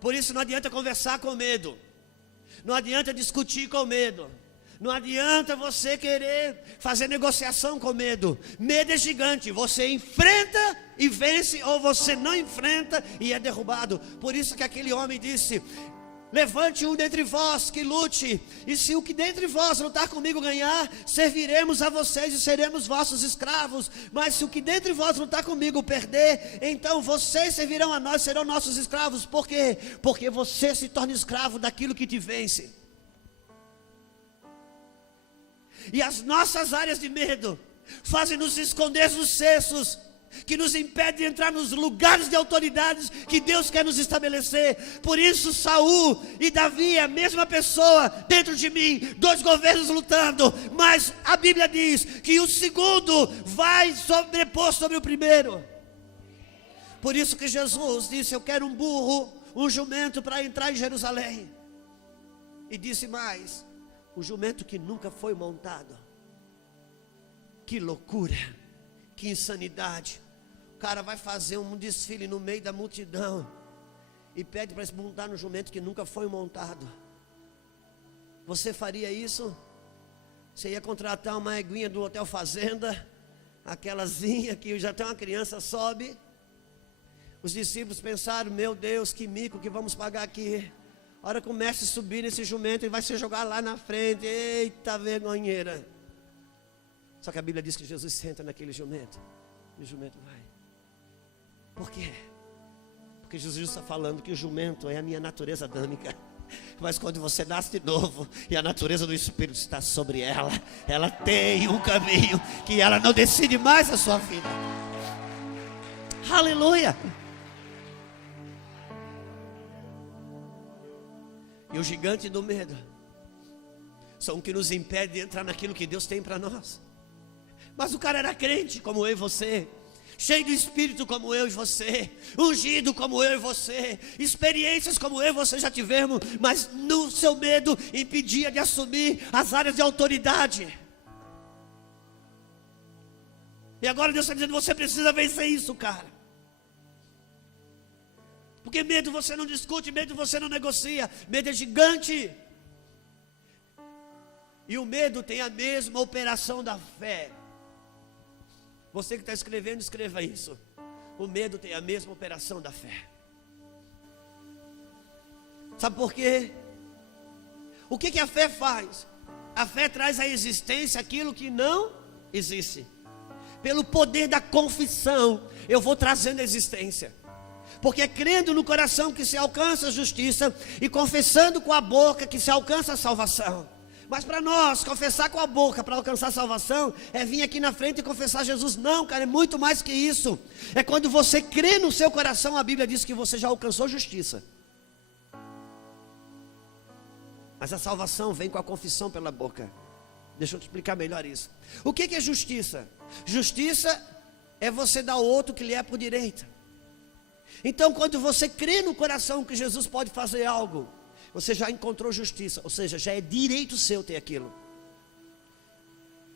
Por isso não adianta conversar com medo, não adianta discutir com medo, não adianta você querer fazer negociação com medo. Medo é gigante, você enfrenta e vence, ou você não enfrenta e é derrubado. Por isso que aquele homem disse: levante um dentre vós que lute, e se o que dentre vós lutar comigo ganhar, serviremos a vocês e seremos vossos escravos. Mas se o que dentre vós lutar comigo perder, então vocês servirão a nós, serão nossos escravos. Por quê? Porque você se torna escravo daquilo que te vence. E as nossas áreas de medo fazem nos esconder nos cestos, que nos impede de entrar nos lugares de autoridades que Deus quer nos estabelecer. Por isso Saul e Davi é a mesma pessoa dentro de mim, dois governos lutando, mas a Bíblia diz que o segundo vai sobrepor sobre o primeiro. Por isso que Jesus disse: eu quero um burro, um jumento para entrar em Jerusalém. E disse mais: um jumento que nunca foi montado. Que loucura, que insanidade. O cara vai fazer um desfile no meio da multidão e pede para se montar no jumento que nunca foi montado. Você faria isso? Você ia contratar uma eguinha do Hotel Fazenda, aquelazinha que já tem uma criança, sobe. Os discípulos pensaram: meu Deus, que mico que vamos pagar aqui. A hora que começa a subir nesse jumento, ele vai se jogar lá na frente. Eita vergonheira. Só que a Bíblia diz que Jesus senta naquele jumento e o jumento vai. Por quê? Porque Jesus está falando que o jumento é a minha natureza adâmica. Mas quando você nasce de novo e a natureza do Espírito está sobre ela, ela tem um caminho que ela não decide mais a sua vida. Aleluia! E o gigante do medo são o que nos impede de entrar naquilo que Deus tem para nós. Mas o cara era crente como eu e você, cheio do Espírito como eu e você, ungido como eu e você, experiências como eu e você já tivemos, mas no seu medo impedia de assumir as áreas de autoridade. E agora Deus está dizendo: você precisa vencer isso, cara. Porque medo você não discute, medo você não negocia, medo é gigante. E o medo tem a mesma operação da fé. Você que está escrevendo, escreva isso. O medo tem a mesma operação da fé. Sabe por quê? O que a fé faz? A fé traz à existência aquilo que não existe. Pelo poder da confissão, eu vou trazendo a existência. Porque é crendo no coração que se alcança a justiça, e confessando com a boca que se alcança a salvação. Mas para nós, confessar com a boca para alcançar a salvação, é vir aqui na frente e confessar Jesus. Não, cara, é muito mais que isso. É quando você crê no seu coração, a Bíblia diz que você já alcançou justiça. Mas a salvação vem com a confissão pela boca. Deixa eu te explicar melhor isso. O que é justiça? Justiça é você dar ao outro o que lhe é por direito. Então, quando você crê no coração que Jesus pode fazer algo, você já encontrou justiça, ou seja, já é direito seu ter aquilo.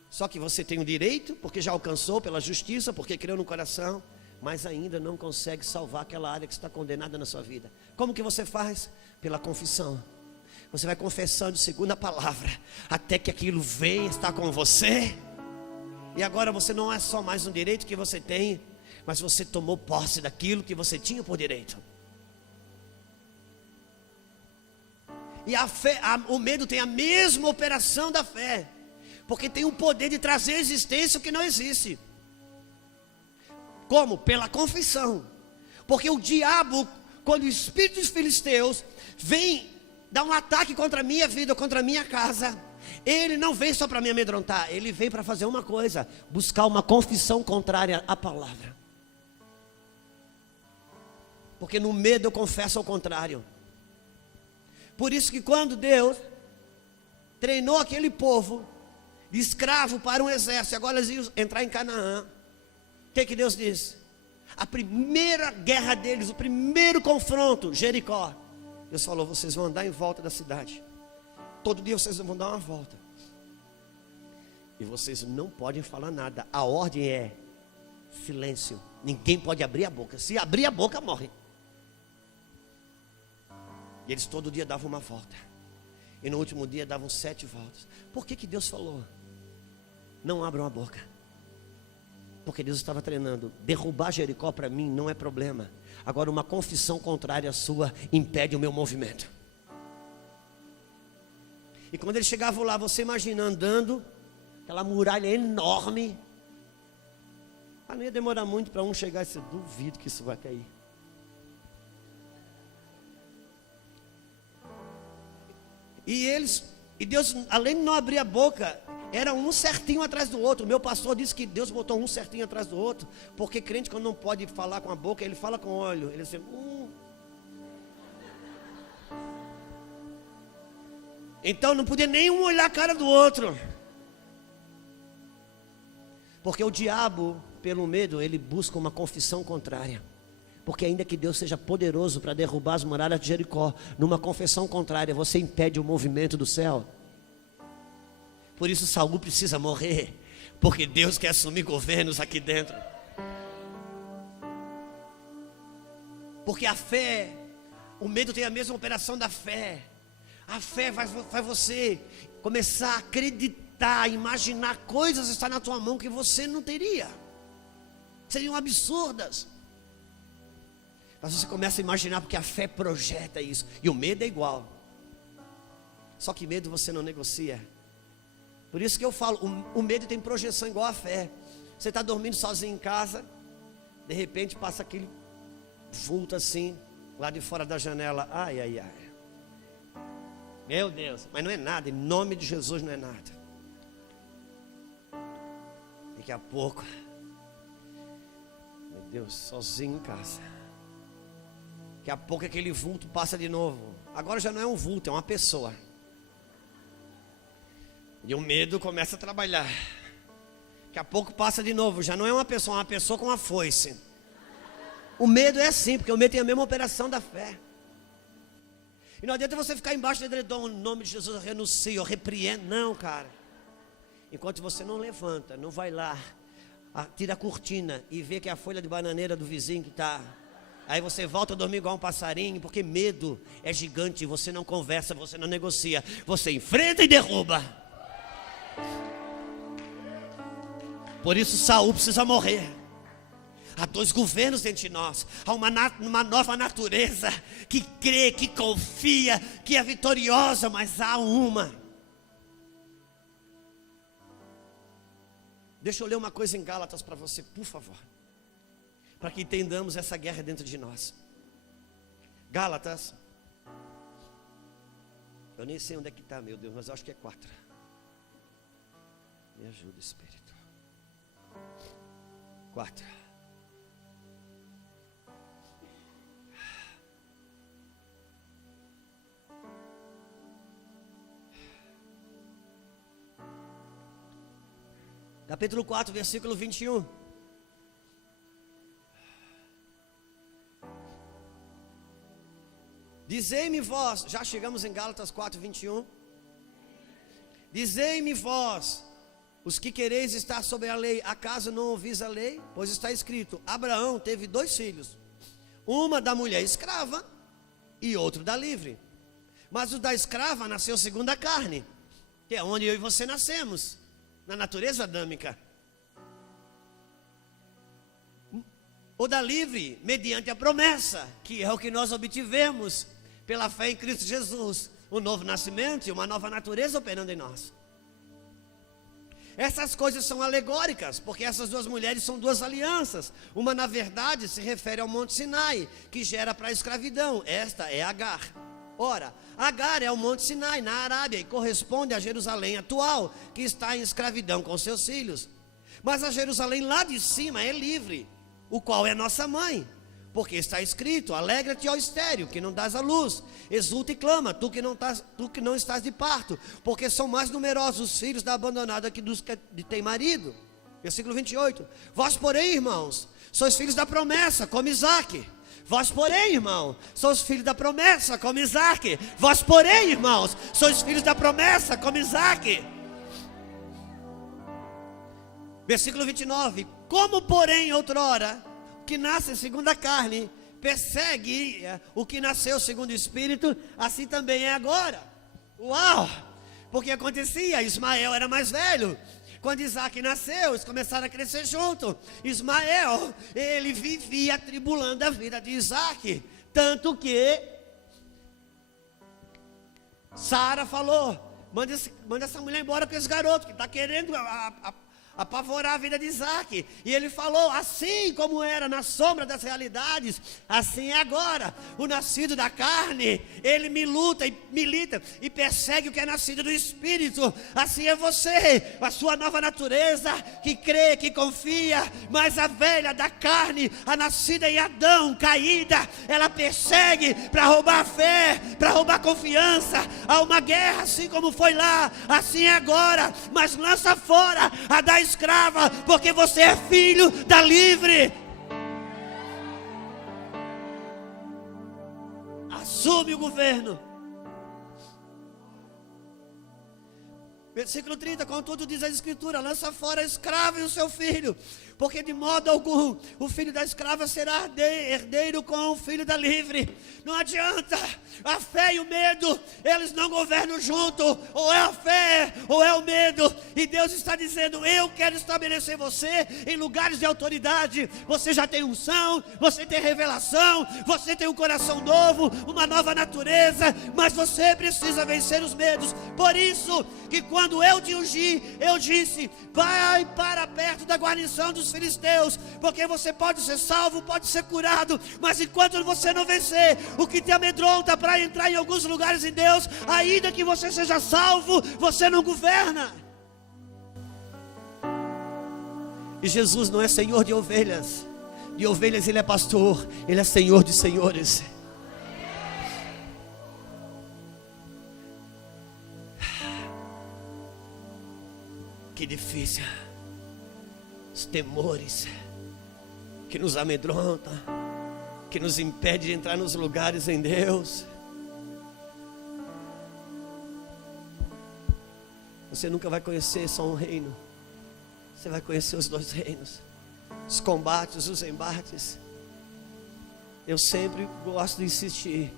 Só que você tem o direito, porque já alcançou pela justiça, porque creu no coração, mas ainda não consegue salvar aquela área que está condenada na sua vida. Como que você faz? Pela confissão. Você vai confessando segundo a palavra, até que aquilo venha estar com você. E agora você não é só mais um direito que você tem, mas você tomou posse daquilo que você tinha por direito. E a fé, o medo tem a mesma operação da fé, porque tem o poder de trazer à existência o que não existe. Como? Pela confissão. Porque o diabo, quando o espírito dos filisteus vem dar um ataque contra a minha vida, contra a minha casa, ele não vem só para me amedrontar, ele vem para fazer uma coisa: buscar uma confissão contrária à palavra. Porque no medo eu confesso ao contrário. Por isso que quando Deus treinou aquele povo de escravo para um exército, agora eles iam entrar em Canaã, o que Deus disse? A primeira guerra deles, o primeiro confronto, Jericó, Deus falou: vocês vão andar em volta da cidade, todo dia vocês vão dar uma volta, e vocês não podem falar nada. A ordem é silêncio, ninguém pode abrir a boca. Se abrir a boca, morre. E eles todo dia davam uma volta, e no último dia davam 7 voltas. Por que Deus falou: não abram a boca? Porque Deus estava treinando. Derrubar Jericó para mim não é problema. Agora uma confissão contrária à sua impede o meu movimento. E quando eles chegavam lá, você imagina andando, aquela muralha enorme. Não ia demorar muito para um chegar e dizer: duvido que isso vai cair. E Deus, além de não abrir a boca, era um certinho atrás do outro. O meu pastor disse que Deus botou um certinho atrás do outro, porque crente, quando não pode falar com a boca, ele fala com o olho. Ele diz: Então não podia nenhum olhar a cara do outro. Porque o diabo, pelo medo, ele busca uma confissão contrária. Porque ainda que Deus seja poderoso para derrubar as muralhas de Jericó, numa confissão contrária, você impede o movimento do céu. Por isso Saul precisa morrer, porque Deus quer assumir governos aqui dentro. Porque a fé, o medo tem a mesma operação da fé. A fé faz você começar a acreditar, imaginar coisas estar na tua mão que você não teria, seriam absurdas. Mas você começa a imaginar, porque a fé projeta isso. E o medo é igual. Só que medo você não negocia. Por isso que eu falo, o medo tem projeção igual a fé. Você está dormindo sozinho em casa, de repente passa aquele vulto assim, lá de fora da janela. Ai, ai, ai. Meu Deus, mas não é nada, em nome de Jesus não é nada. Daqui a pouco, meu Deus, sozinho em casa. Daqui a pouco aquele vulto passa de novo. Agora já não é um vulto, é uma pessoa. E o medo começa a trabalhar. Daqui a pouco passa de novo, já não é uma pessoa com uma foice. O medo é assim, porque o medo tem a mesma operação da fé. E não adianta você ficar embaixo do edredom: no nome de Jesus eu renuncio, eu repreendo. Não, cara. Enquanto você não levanta, não vai lá, tira a cortina e vê que é a folha de bananeira do vizinho que está Aí você volta a dormir igual um passarinho, porque medo é gigante, você não conversa, você não negocia, você enfrenta e derruba. Por isso Saul precisa morrer. Há 2 governos entre nós. Há uma nova natureza que crê, que confia, que é vitoriosa, mas há uma. Deixa eu ler uma coisa em Gálatas para você, por favor, para que entendamos essa guerra dentro de nós. Gálatas, eu nem sei onde é que está, meu Deus, mas eu acho que é 4. Me ajuda, Espírito. 4. Capítulo 4, versículo 21. Dizei-me vós, já chegamos em Gálatas 4, 21. Dizei-me vós, os que quereis estar sobre a lei, acaso não ouvis a lei? Pois está escrito, Abraão teve 2 filhos, uma da mulher escrava e outro da livre. Mas o da escrava nasceu segundo a carne, que é onde eu e você nascemos, na natureza adâmica. O da livre, mediante a promessa, que é o que nós obtivemos pela fé em Cristo Jesus, o novo nascimento e uma nova natureza operando em nós. Essas coisas são alegóricas, porque essas 2 mulheres são 2 alianças. Uma, na verdade, se refere ao Monte Sinai, que gera para a escravidão. Esta é Agar. Ora, Agar é o Monte Sinai, na Arábia, e corresponde a Jerusalém atual, que está em escravidão com seus filhos. Mas a Jerusalém lá de cima é livre, o qual é nossa mãe. Porque está escrito, alegra-te, ó estéril, que não dás a luz, exulta e clama, tu que não estás de parto, porque são mais numerosos os filhos da abandonada que dos que tem marido. Versículo 28, vós porém, irmãos, sois filhos da promessa, como Isaque. Vós porém, irmão, sois filhos da promessa, como Isaque. Vós porém, irmãos, sois filhos da promessa, como Isaque. Versículo 29, como porém outrora que nasce segundo a carne persegue o que nasceu segundo o Espírito, assim também é agora. Uau! Porque acontecia, Ismael era mais velho. Quando Isaac nasceu, eles começaram a crescer junto. Ismael, ele vivia atribulando a vida de Isaac, tanto que Sara falou, manda essa mulher embora com esse garoto, que está querendo apavorar a vida de Isaac. E ele falou, assim como era na sombra das realidades, assim é agora. O nascido da carne, ele milita e persegue o que é nascido do Espírito. Assim é você, a sua nova natureza, que crê, que confia. Mas a velha da carne, a nascida em Adão, caída, ela persegue para roubar a fé, para roubar a confiança. Há uma guerra, assim como foi lá, assim é agora. Mas lança fora a da escrava, porque você é filho da livre. Assume o governo. Versículo 30, contudo diz a Escritura, lança fora a escrava e o seu filho, porque de modo algum o filho da escrava será herdeiro com o filho da livre. Não adianta, a fé e o medo, eles não governam junto, ou é a fé, ou é o medo. E Deus está dizendo, eu quero estabelecer você em lugares de autoridade. Você já tem unção, você tem revelação, você tem um coração novo, uma nova natureza, mas você precisa vencer os medos. Por isso que quando eu te ungi, eu disse, vai para perto da guarnição dos filisteus, porque você pode ser salvo, pode ser curado, mas enquanto você não vencer o que te amedronta para entrar em alguns lugares em Deus, ainda que você seja salvo, você não governa. E Jesus não é senhor de ovelhas ele é pastor, ele é senhor de senhores. Que difícil, os temores que nos amedrontam, que nos impede de entrar nos lugares em Deus. Você nunca vai conhecer só um reino, você vai conhecer os 2 reinos, os combates, os embates. eu sempre gosto de insistir.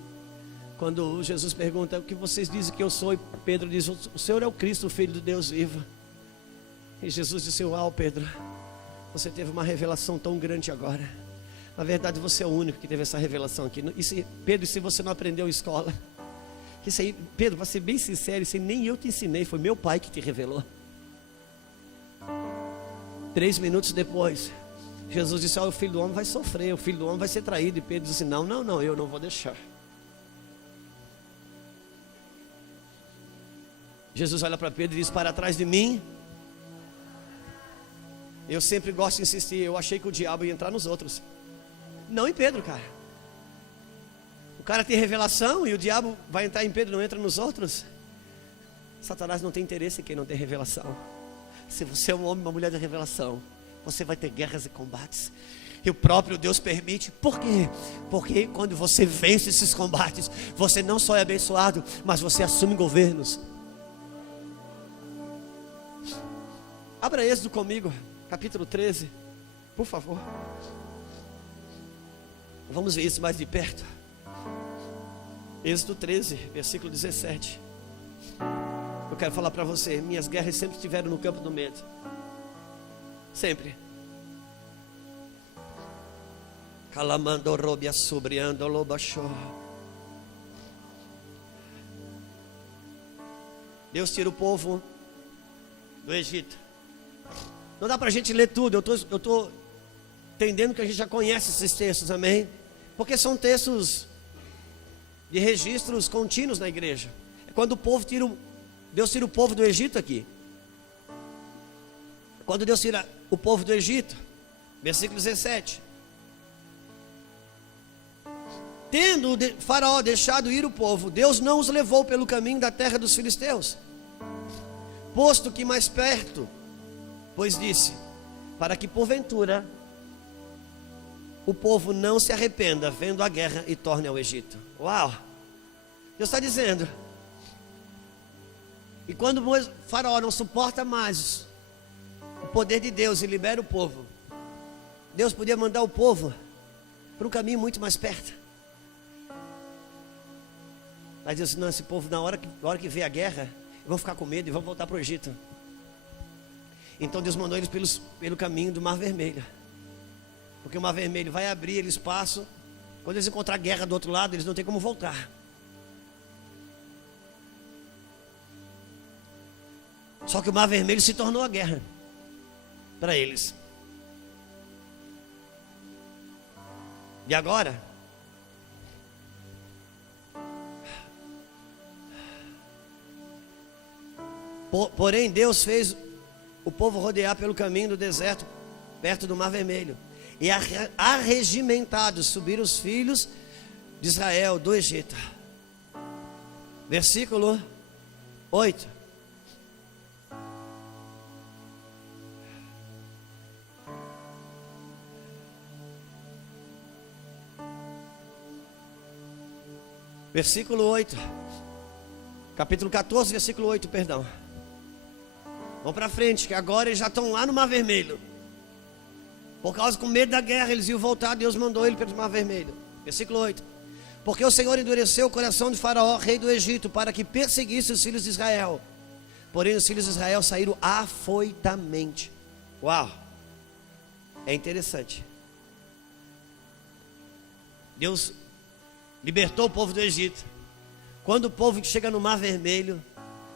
Quando Jesus pergunta: o que vocês dizem que eu sou? E Pedro diz: o Senhor é o Cristo, o Filho de Deus vivo. E Jesus disse: uau, Pedro, você teve uma revelação tão grande agora. Na verdade, você é o único que teve essa revelação aqui. Pedro, se você não aprendeu em escola, isso aí, Pedro, para ser bem sincero, isso aí nem eu te ensinei, foi meu pai que te revelou. 3 minutos depois, Jesus disse: o filho do homem vai sofrer, o filho do homem vai ser traído. E Pedro disse: não, eu não vou deixar. Jesus olha para Pedro e diz: para trás de mim. Eu sempre gosto de insistir. Eu achei que o diabo ia entrar nos outros, não em Pedro, cara. O cara tem revelação e o diabo vai entrar em Pedro, não entra nos outros. Satanás não tem interesse em quem não tem revelação. Se você é um homem, uma mulher de revelação, você vai ter guerras e combates. E o próprio Deus permite. Por quê? Porque quando você vence esses combates, você não só é abençoado, mas você assume governos. Abra Êxodo comigo, capítulo 13, por favor. Vamos ver isso mais de perto. Êxodo 13, versículo 17. Eu quero falar para você: minhas guerras sempre estiveram no campo do medo. Sempre. Calamando robia sobriando lobachó. Deus tira o povo do Egito. Não dá para a gente ler tudo. Eu estou entendendo que a gente já conhece esses textos, amém? Porque são textos de registros contínuos na igreja. É quando Deus tira o povo do Egito aqui. Quando Deus tira o povo do Egito, versículo 17. Tendo Faraó deixado ir o povo, Deus não os levou pelo caminho da terra dos filisteus, posto que mais perto, pois disse: para que porventura o povo não se arrependa vendo a guerra e torne ao Egito. Uau! Deus está dizendo. E quando Faraó não suporta mais o poder de Deus e libera o povo, Deus podia mandar o povo para um caminho muito mais perto. Mas Deus disse: não, esse povo, na hora que vê a guerra, vão ficar com medo e vão voltar para o Egito. Então Deus mandou eles pelo caminho do Mar Vermelho, porque o Mar Vermelho vai abrir, eles passam. Quando eles encontrar guerra do outro lado, eles não têm como voltar. Só que o Mar Vermelho se tornou a guerra para eles. E agora, porém Deus fez o povo rodear pelo caminho do deserto, perto do Mar Vermelho. E arregimentados subiram os filhos de Israel do Egito. Versículo 8. Versículo 8. Capítulo 14, versículo 8, perdão. Vamos para frente, que agora eles já estão lá no Mar Vermelho. Por causa, com medo da guerra, eles iam voltar. Deus mandou ele pelo Mar Vermelho. Versículo 8. Porque o Senhor endureceu o coração de Faraó, rei do Egito, para que perseguisse os filhos de Israel. Porém os filhos de Israel saíram afoitamente. Uau! É interessante. Deus libertou o povo do Egito. Quando o povo chega no Mar Vermelho,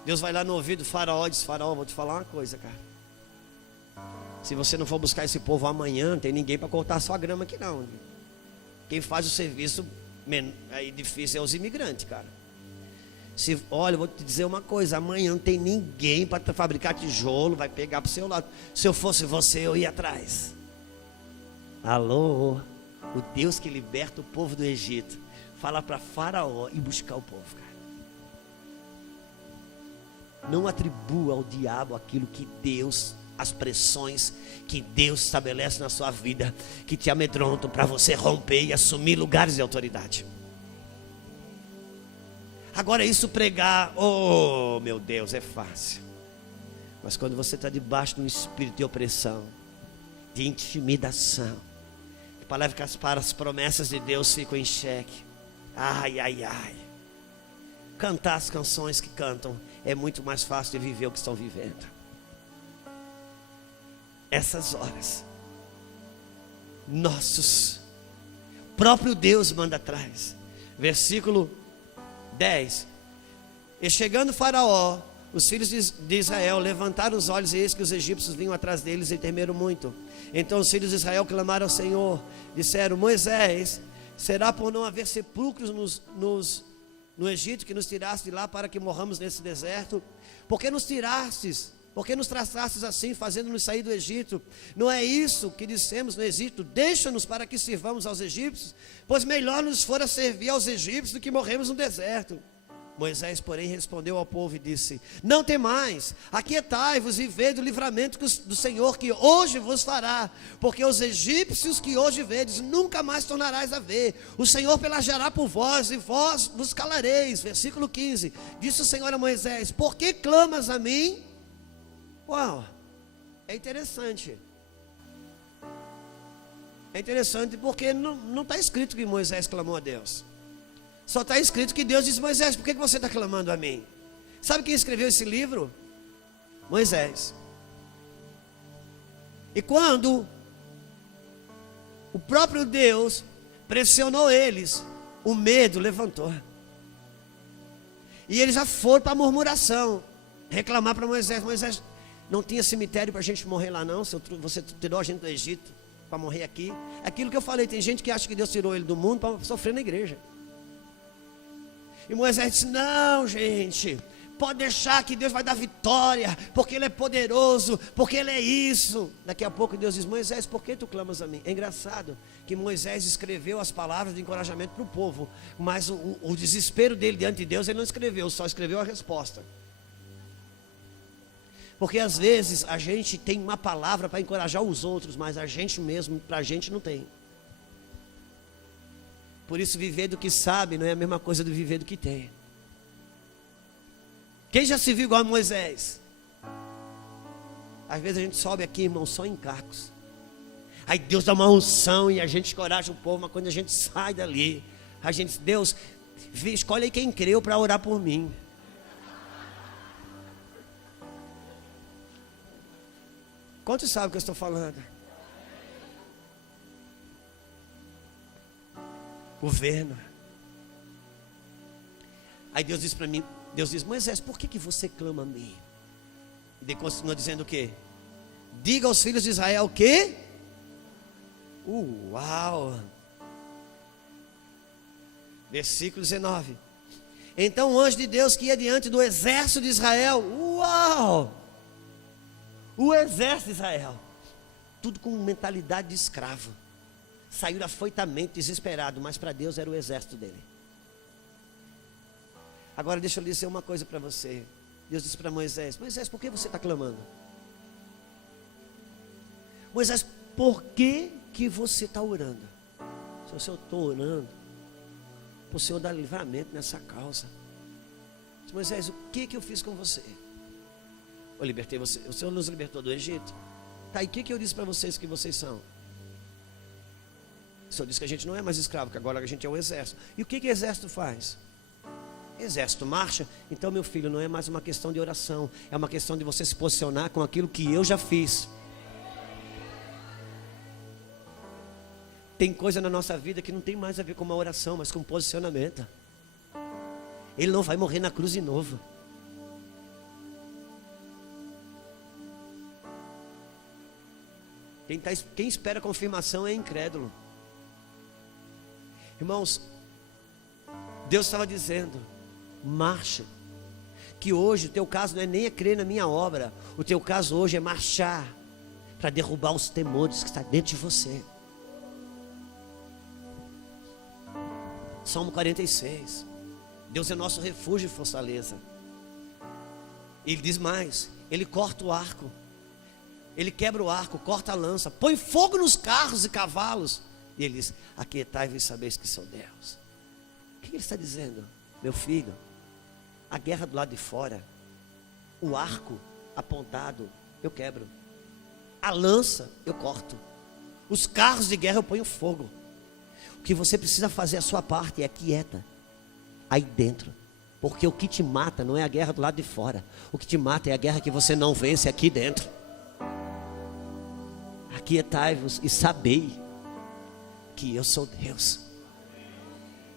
Deus vai lá no ouvido do Faraó e diz: Faraó, vou te falar uma coisa, cara. Se você não for buscar esse povo amanhã, não tem ninguém para cortar a sua grama aqui não. Quem faz o serviço aí difícil é os imigrantes, cara. Olha, eu vou te dizer uma coisa: amanhã não tem ninguém para fabricar tijolo, vai pegar para o seu lado. Se eu fosse você, eu ia atrás. Alô, o Deus que liberta o povo do Egito fala para Faraó ir buscar o povo, cara. Não atribua ao diabo aquilo que Deus, as pressões que Deus estabelece na sua vida, que te amedrontam para você romper e assumir lugares de autoridade. Agora isso pregar, oh meu Deus, é fácil. Mas quando você está debaixo de um espírito de opressão, de intimidação, palavra que as promessas de Deus ficam em xeque. Ai, ai, ai. Cantar as canções que cantam é muito mais fácil de viver o que estão vivendo. Essas horas, próprio Deus manda atrás. Versículo 10. E chegando Faraó, os filhos de Israel levantaram os olhos, e eis que os egípcios vinham atrás deles e temeram muito. Então os filhos de Israel clamaram ao Senhor, disseram: Moisés, será por não haver sepulcros no Egito que nos tiraste de lá para que morramos nesse deserto? Por que nos tirastes? Por que nos traçastes assim, fazendo-nos sair do Egito? Não é isso que dissemos no Egito: deixa-nos para que sirvamos aos egípcios, pois melhor nos fora servir aos egípcios do que morrermos no deserto. Moisés, porém, respondeu ao povo e disse: não temais, aquietai-vos e vede o livramento do Senhor que hoje vos fará, porque os egípcios que hoje vedes nunca mais tornarás a ver. O Senhor pelejará por vós e vós vos calareis. Versículo 15. Disse o Senhor a Moisés: por que clamas a mim? Uau, é interessante. É interessante porque não está escrito que Moisés clamou a Deus. Só está escrito que Deus disse: Moisés, por que você está clamando a mim? Sabe quem escreveu esse livro? Moisés. E quando o próprio Deus pressionou eles, o medo levantou. E eles já foram para a murmuração, reclamar para Moisés: Moisés, não tinha cemitério para a gente morrer lá não? Você tirou a gente do Egito para morrer aqui. Aquilo que eu falei, tem gente que acha que Deus tirou ele do mundo para sofrer na igreja. E Moisés disse: não, gente, pode deixar que Deus vai dar vitória, porque Ele é poderoso, porque Ele é isso. Daqui a pouco Deus diz: Moisés, por que tu clamas a mim? É engraçado que Moisés escreveu as palavras de encorajamento para o povo, mas o desespero dele diante de Deus ele não escreveu, só escreveu a resposta. Porque às vezes a gente tem uma palavra para encorajar os outros, mas a gente mesmo, para a gente não tem. Por isso, viver do que sabe não é a mesma coisa do viver do que tem. Quem já se viu igual a Moisés? Às vezes a gente sobe aqui, irmão, só em cacos. Aí Deus dá uma unção e a gente encoraja o povo, mas quando a gente sai dali, a gente: Deus, escolhe aí quem creu para orar por mim. Quantos sabem o que eu estou falando? Governo. Aí Deus diz para mim, Deus diz: Moisés, por que você clama a mim? E ele continua dizendo o quê? Diga aos filhos de Israel o quê? Uau! Versículo 19. Então o anjo de Deus que ia diante do exército de Israel, uau! O exército de Israel, tudo com mentalidade de escravo, saiu afoitamente, desesperado, mas para Deus era o exército dele. Agora deixa eu dizer uma coisa para você. Deus disse para Moisés: Moisés, por que você está clamando? Moisés, por que você está orando? Se eu estou orando para o Senhor dar livramento nessa causa. Moisés, o que eu fiz com você? Eu libertei você, o Senhor nos libertou do Egito. Tá, e o que eu disse para vocês que vocês são? O Senhor disse que a gente não é mais escravo, que agora a gente é um exército. E o que exército faz? Exército marcha. Então, meu filho, não é mais uma questão de oração, é uma questão de você se posicionar com aquilo que eu já fiz. Tem coisa na nossa vida que não tem mais a ver com uma oração, mas com posicionamento. Ele não vai morrer na cruz de novo. Quem espera confirmação é incrédulo. Irmãos, Deus estava dizendo: marcha. Que hoje o teu caso não é nem crer na minha obra. O teu caso hoje é marchar para derrubar os temores que está dentro de você. Salmo 46. Deus é nosso refúgio e fortaleza. Ele diz mais: Ele corta o arco, Ele quebra o arco, corta a lança, põe fogo nos carros e cavalos. E Ele diz: aquietai-vos e sabeis que sou Deus. O que Ele está dizendo? Meu filho, a guerra do lado de fora, o arco apontado, eu quebro. A lança, eu corto. Os carros de guerra eu ponho fogo. O que você precisa fazer a sua parte é quieta, aí dentro. Porque o que te mata não é a guerra do lado de fora. O que te mata é a guerra que você não vence aqui dentro. Aquietai-vos e sabei que eu sou Deus.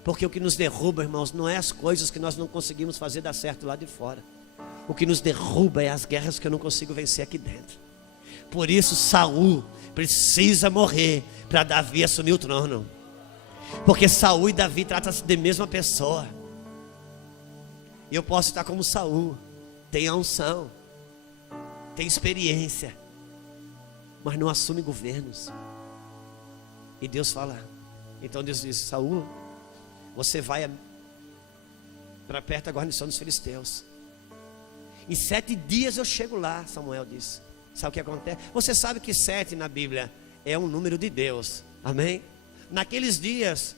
Porque o que nos derruba, irmãos, não é as coisas que nós não conseguimos fazer dar certo lá de fora. O que nos derruba é as guerras que eu não consigo vencer aqui dentro. Por isso Saul precisa morrer para Davi assumir o trono. Porque Saul e Davi tratam-se de mesma pessoa. E eu posso estar como Saul, tem a unção, tem experiência, mas não assume governos. E Deus fala, então Deus diz: Saul, você vai para perto da guarnição dos filisteus. Em 7 dias eu chego lá, Samuel disse. Sabe o que acontece? Você sabe que 7 na Bíblia é um número de Deus, amém? Naqueles dias,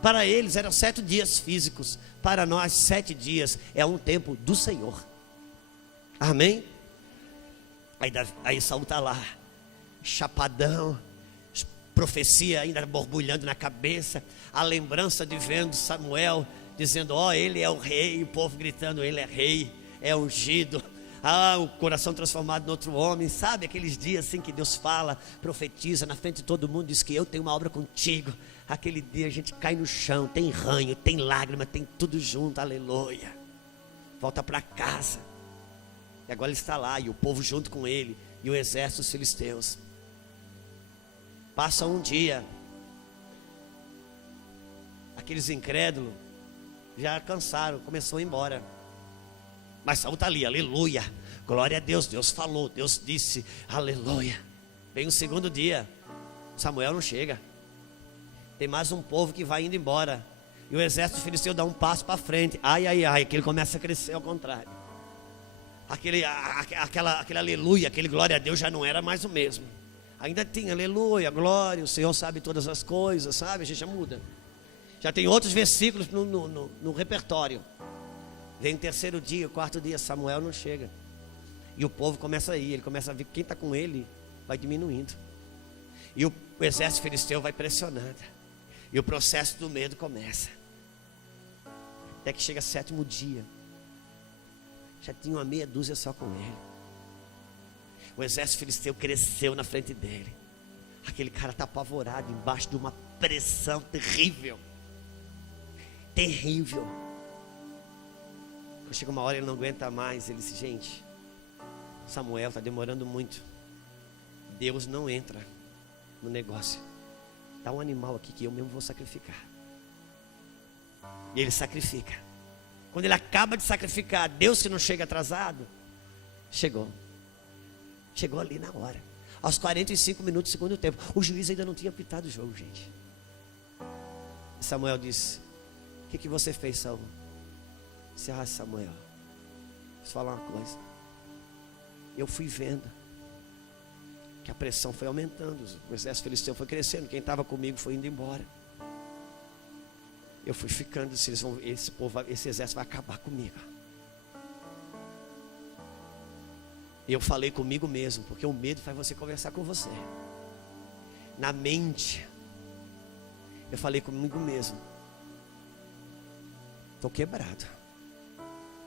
para eles eram 7 dias físicos. Para nós 7 dias é um tempo do Senhor, amém? Aí Saul está lá, chapadão, profecia ainda borbulhando na cabeça, a lembrança de vendo Samuel dizendo: ó, ele é o rei, o povo gritando: ele é rei, é ungido. O coração transformado em outro homem. Sabe aqueles dias assim que Deus fala, profetiza na frente de todo mundo, diz que eu tenho uma obra contigo. Aquele dia a gente cai no chão, tem ranho, tem lágrima, tem tudo junto, aleluia. Volta para casa. E agora ele está lá, e o povo junto com ele, e o exército dos filisteus. Passa um dia, aqueles incrédulos já cansaram, começou a ir embora. Mas Saul está ali, aleluia, glória a Deus, Deus falou, Deus disse, aleluia. Vem o segundo dia, Samuel não chega. Tem mais um povo que vai indo embora, e o exército filisteu dá um passo para frente. Que ele começa a crescer ao contrário. Aquele aleluia, aquele glória a Deus já não era mais o mesmo. Ainda tinha aleluia, glória, o Senhor sabe todas as coisas, sabe? A gente já muda. Já tem outros versículos no repertório. Vem o terceiro dia, o quarto dia, Samuel não chega. E o povo começa a ir, ele começa a ver que quem está com ele vai diminuindo. E o exército filisteu vai pressionando. E o processo do medo começa. Até que chega 7º dia. Já tinha uma meia dúzia só com ele. O exército filisteu cresceu na frente dele. Aquele cara está apavorado, embaixo de uma pressão terrível. Terrível. Quando chega uma hora ele não aguenta mais. Ele disse: gente, Samuel está demorando muito. Deus não entra no negócio. Dá um animal aqui que eu mesmo vou sacrificar. E ele sacrifica. Quando ele acaba de sacrificar, Deus, que não chega atrasado, chegou ali na hora. Aos 45 minutos do segundo tempo. O juiz ainda não tinha apitado o jogo, gente. Samuel disse: o que você fez, Saul? Disse: Samuel, deixa eu falar uma coisa. Eu fui vendo que a pressão foi aumentando, o exército filisteu foi crescendo, quem estava comigo foi indo embora. Eu fui ficando, esse exército vai acabar comigo. Eu falei comigo mesmo, porque o medo faz você conversar com você. Na mente, eu falei comigo mesmo: estou quebrado,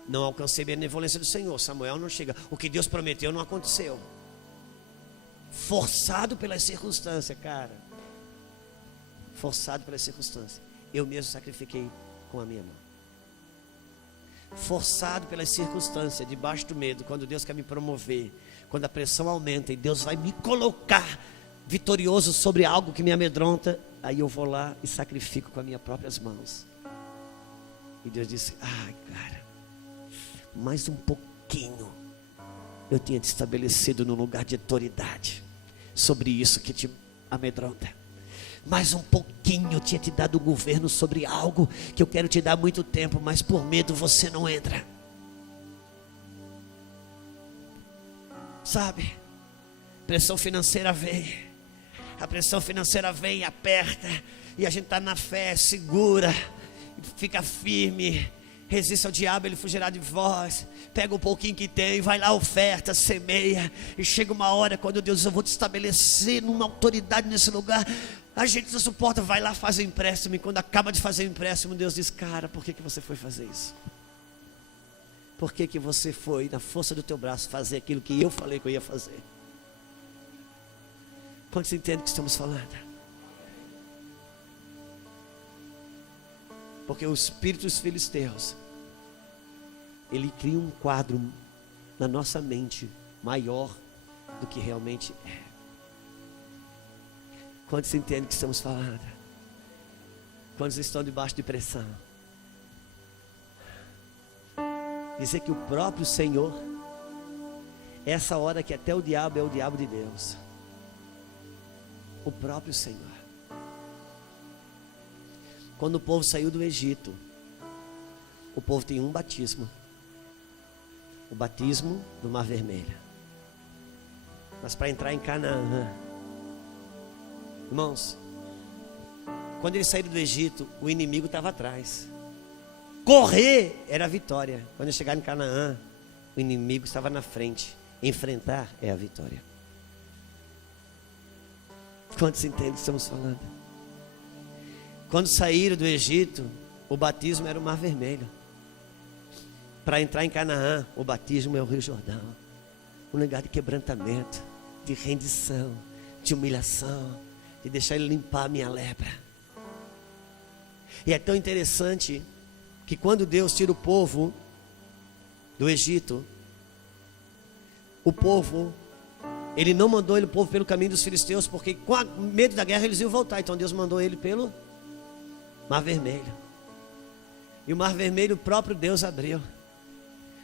não alcancei a benevolência do Senhor. Samuel não chega, o que Deus prometeu não aconteceu. Forçado pelas circunstâncias, cara. Forçado pelas circunstâncias. Eu mesmo sacrifiquei com a minha mão. Forçado pelas circunstâncias, debaixo do medo, quando Deus quer me promover, quando a pressão aumenta e Deus vai me colocar vitorioso sobre algo que me amedronta, aí eu vou lá e sacrifico com as minhas próprias mãos. E Deus disse: cara, mais um pouquinho eu tinha te estabelecido no lugar de autoridade sobre isso que te amedronta. Mais um pouquinho eu tinha te dado o governo sobre algo que eu quero te dar há muito tempo, mas por medo você não entra. Sabe, pressão financeira vem. A pressão financeira vem, aperta, e a gente está na fé, segura, fica firme, Resista ao diabo, ele fugirá de vós. Pega um pouquinho que tem, vai lá, oferta, semeia. E chega uma hora quando Deus diz: eu vou te estabelecer numa autoridade nesse lugar. A gente não suporta, vai lá, faz o empréstimo. E quando acaba de fazer o empréstimo, Deus diz: cara, por que você foi fazer isso? Por que você foi, na força do teu braço, fazer aquilo que eu falei que eu ia fazer? Quantos entendem o que estamos falando? Porque o espírito dos filisteus, ele cria um quadro na nossa mente maior do que realmente é. Quantos entendem o que estamos falando? Quantos estão debaixo de pressão? Dizer que o próprio Senhor, essa hora que até o diabo é o diabo de Deus. O próprio Senhor. Quando o povo saiu do Egito, o povo tem um batismo. O batismo do Mar Vermelho. Mas para entrar em Canaã, irmãos, quando eles saíram do Egito, o inimigo estava atrás. Correr era a vitória. Quando eles chegaram em Canaã, o inimigo estava na frente. Enfrentar é a vitória. Quantos entendem o que estamos falando? Quando saíram do Egito, o batismo era o Mar Vermelho. Para entrar em Canaã, o batismo é o Rio Jordão. Um lugar de quebrantamento, de rendição, de humilhação, de deixar Ele limpar a minha lepra. E é tão interessante que quando Deus tira o povo do Egito, o povo, Ele não mandou o povo pelo caminho dos filisteus, porque com medo da guerra eles iam voltar. Então Deus mandou ele pelo Mar Vermelho. E o Mar Vermelho o próprio Deus abriu,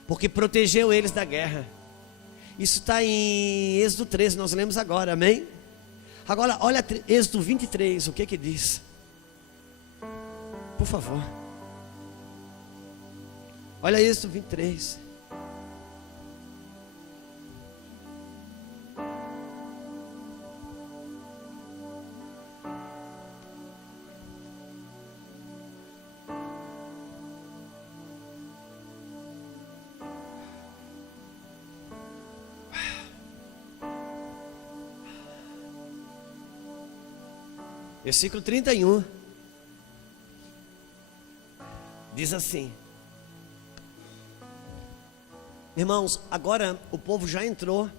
porque protegeu eles da guerra. Isso está em Êxodo 13, nós lemos agora, amém? Agora olha Êxodo 23, o que diz? Por favor. Olha Êxodo 23. Versículo 31. Diz assim: irmãos, agora o povo já entrou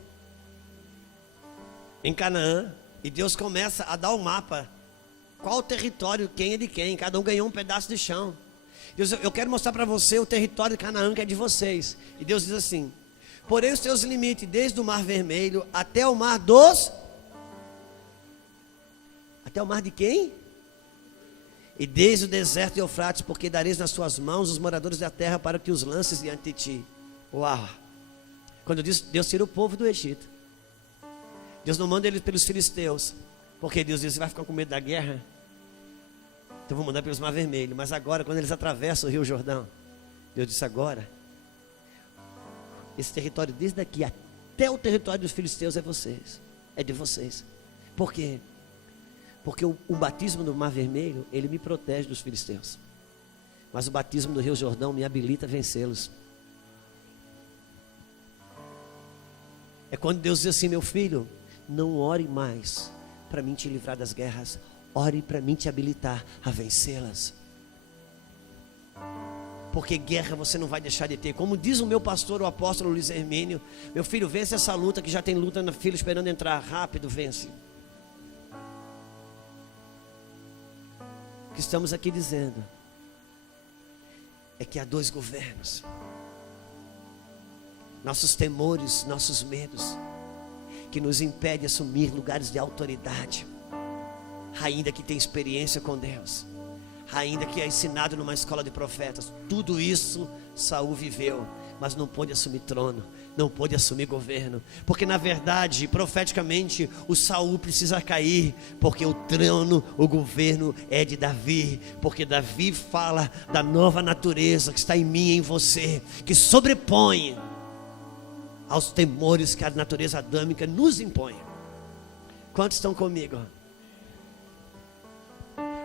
em Canaã, e Deus começa a dar o mapa. Qual o território, quem é de quem, cada um ganhou um pedaço de chão. Deus, eu quero mostrar para você o território de Canaã que é de vocês. E Deus diz assim: porém os teus limites, desde o Mar Vermelho até o Mar dos... Até o mar de quem? E desde o deserto de Eufrates, porque dareis nas suas mãos os moradores da terra para que os lances diante de ti. Uau! Quando Deus tira o povo do Egito, Deus não manda eles pelos filisteus, porque Deus diz: você vai ficar com medo da guerra? Então vou mandar pelos Mar Vermelho. Mas agora, quando eles atravessam o Rio Jordão, Deus disse: agora, esse território desde aqui até o território dos filisteus é vocês, é de vocês. Por quê? Porque o batismo do Mar Vermelho, ele me protege dos filisteus. Mas o batismo do Rio Jordão me habilita a vencê-los. É quando Deus diz assim: meu filho, não ore mais para mim te livrar das guerras, ore para mim te habilitar a vencê-las. Porque guerra você não vai deixar de ter. Como diz o meu pastor, o apóstolo Luiz Hermínio: meu filho, vence essa luta, que já tem luta na fila esperando entrar. Rápido, vence. O que estamos aqui dizendo é que há dois governos. Nossos temores, nossos medos, que nos impedem de assumir lugares de autoridade, ainda que tenha experiência com Deus, ainda que é ensinado numa escola de profetas. Tudo isso Saul viveu, mas não pôde assumir trono, não pôde assumir governo, porque na verdade, profeticamente, o Saul precisa cair, porque o trono, o governo é de Davi, porque Davi fala da nova natureza que está em mim e em você, que sobrepõe aos temores que a natureza adâmica nos impõe. Quantos estão comigo?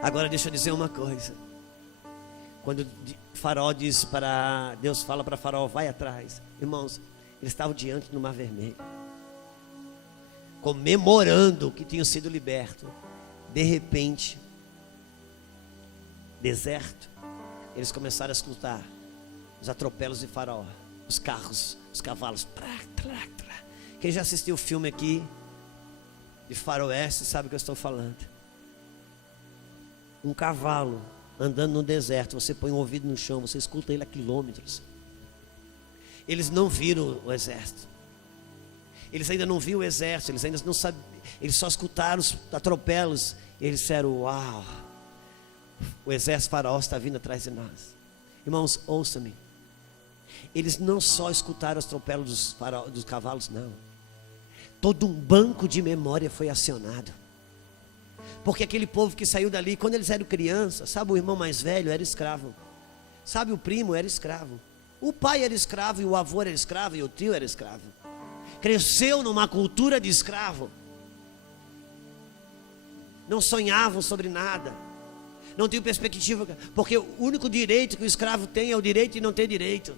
Agora deixa eu dizer uma coisa: Quando Faraó diz para Deus, fala para Faraó, vai atrás. Irmãos, eles estavam diante do Mar Vermelho, comemorando que tinham sido libertos. De repente, deserto, eles começaram a escutar os atropelos de Faraó, os carros, os cavalos. Quem já assistiu o filme aqui de faroeste sabe o que eu estou falando. Um cavalo andando no deserto, você põe o ouvido no chão, você escuta ele a quilômetros. Eles não viram o exército, eles ainda não viram o exército, eles ainda não sabiam, eles só escutaram os atropelos. Eles disseram, uau, o exército faraó está vindo atrás de nós. Irmãos, ouça-me, eles não só escutaram os atropelos dos cavalos, não. Todo um banco de memória foi acionado. Porque aquele povo que saiu dali, quando eles eram crianças, sabe, o irmão mais velho era escravo, sabe, o primo era escravo, o pai era escravo, e o avô era escravo, e o tio era escravo. Cresceu numa cultura de escravo. Não sonhavam sobre nada, não tinham perspectiva, porque o único direito que o escravo tem é o direito de não ter direito.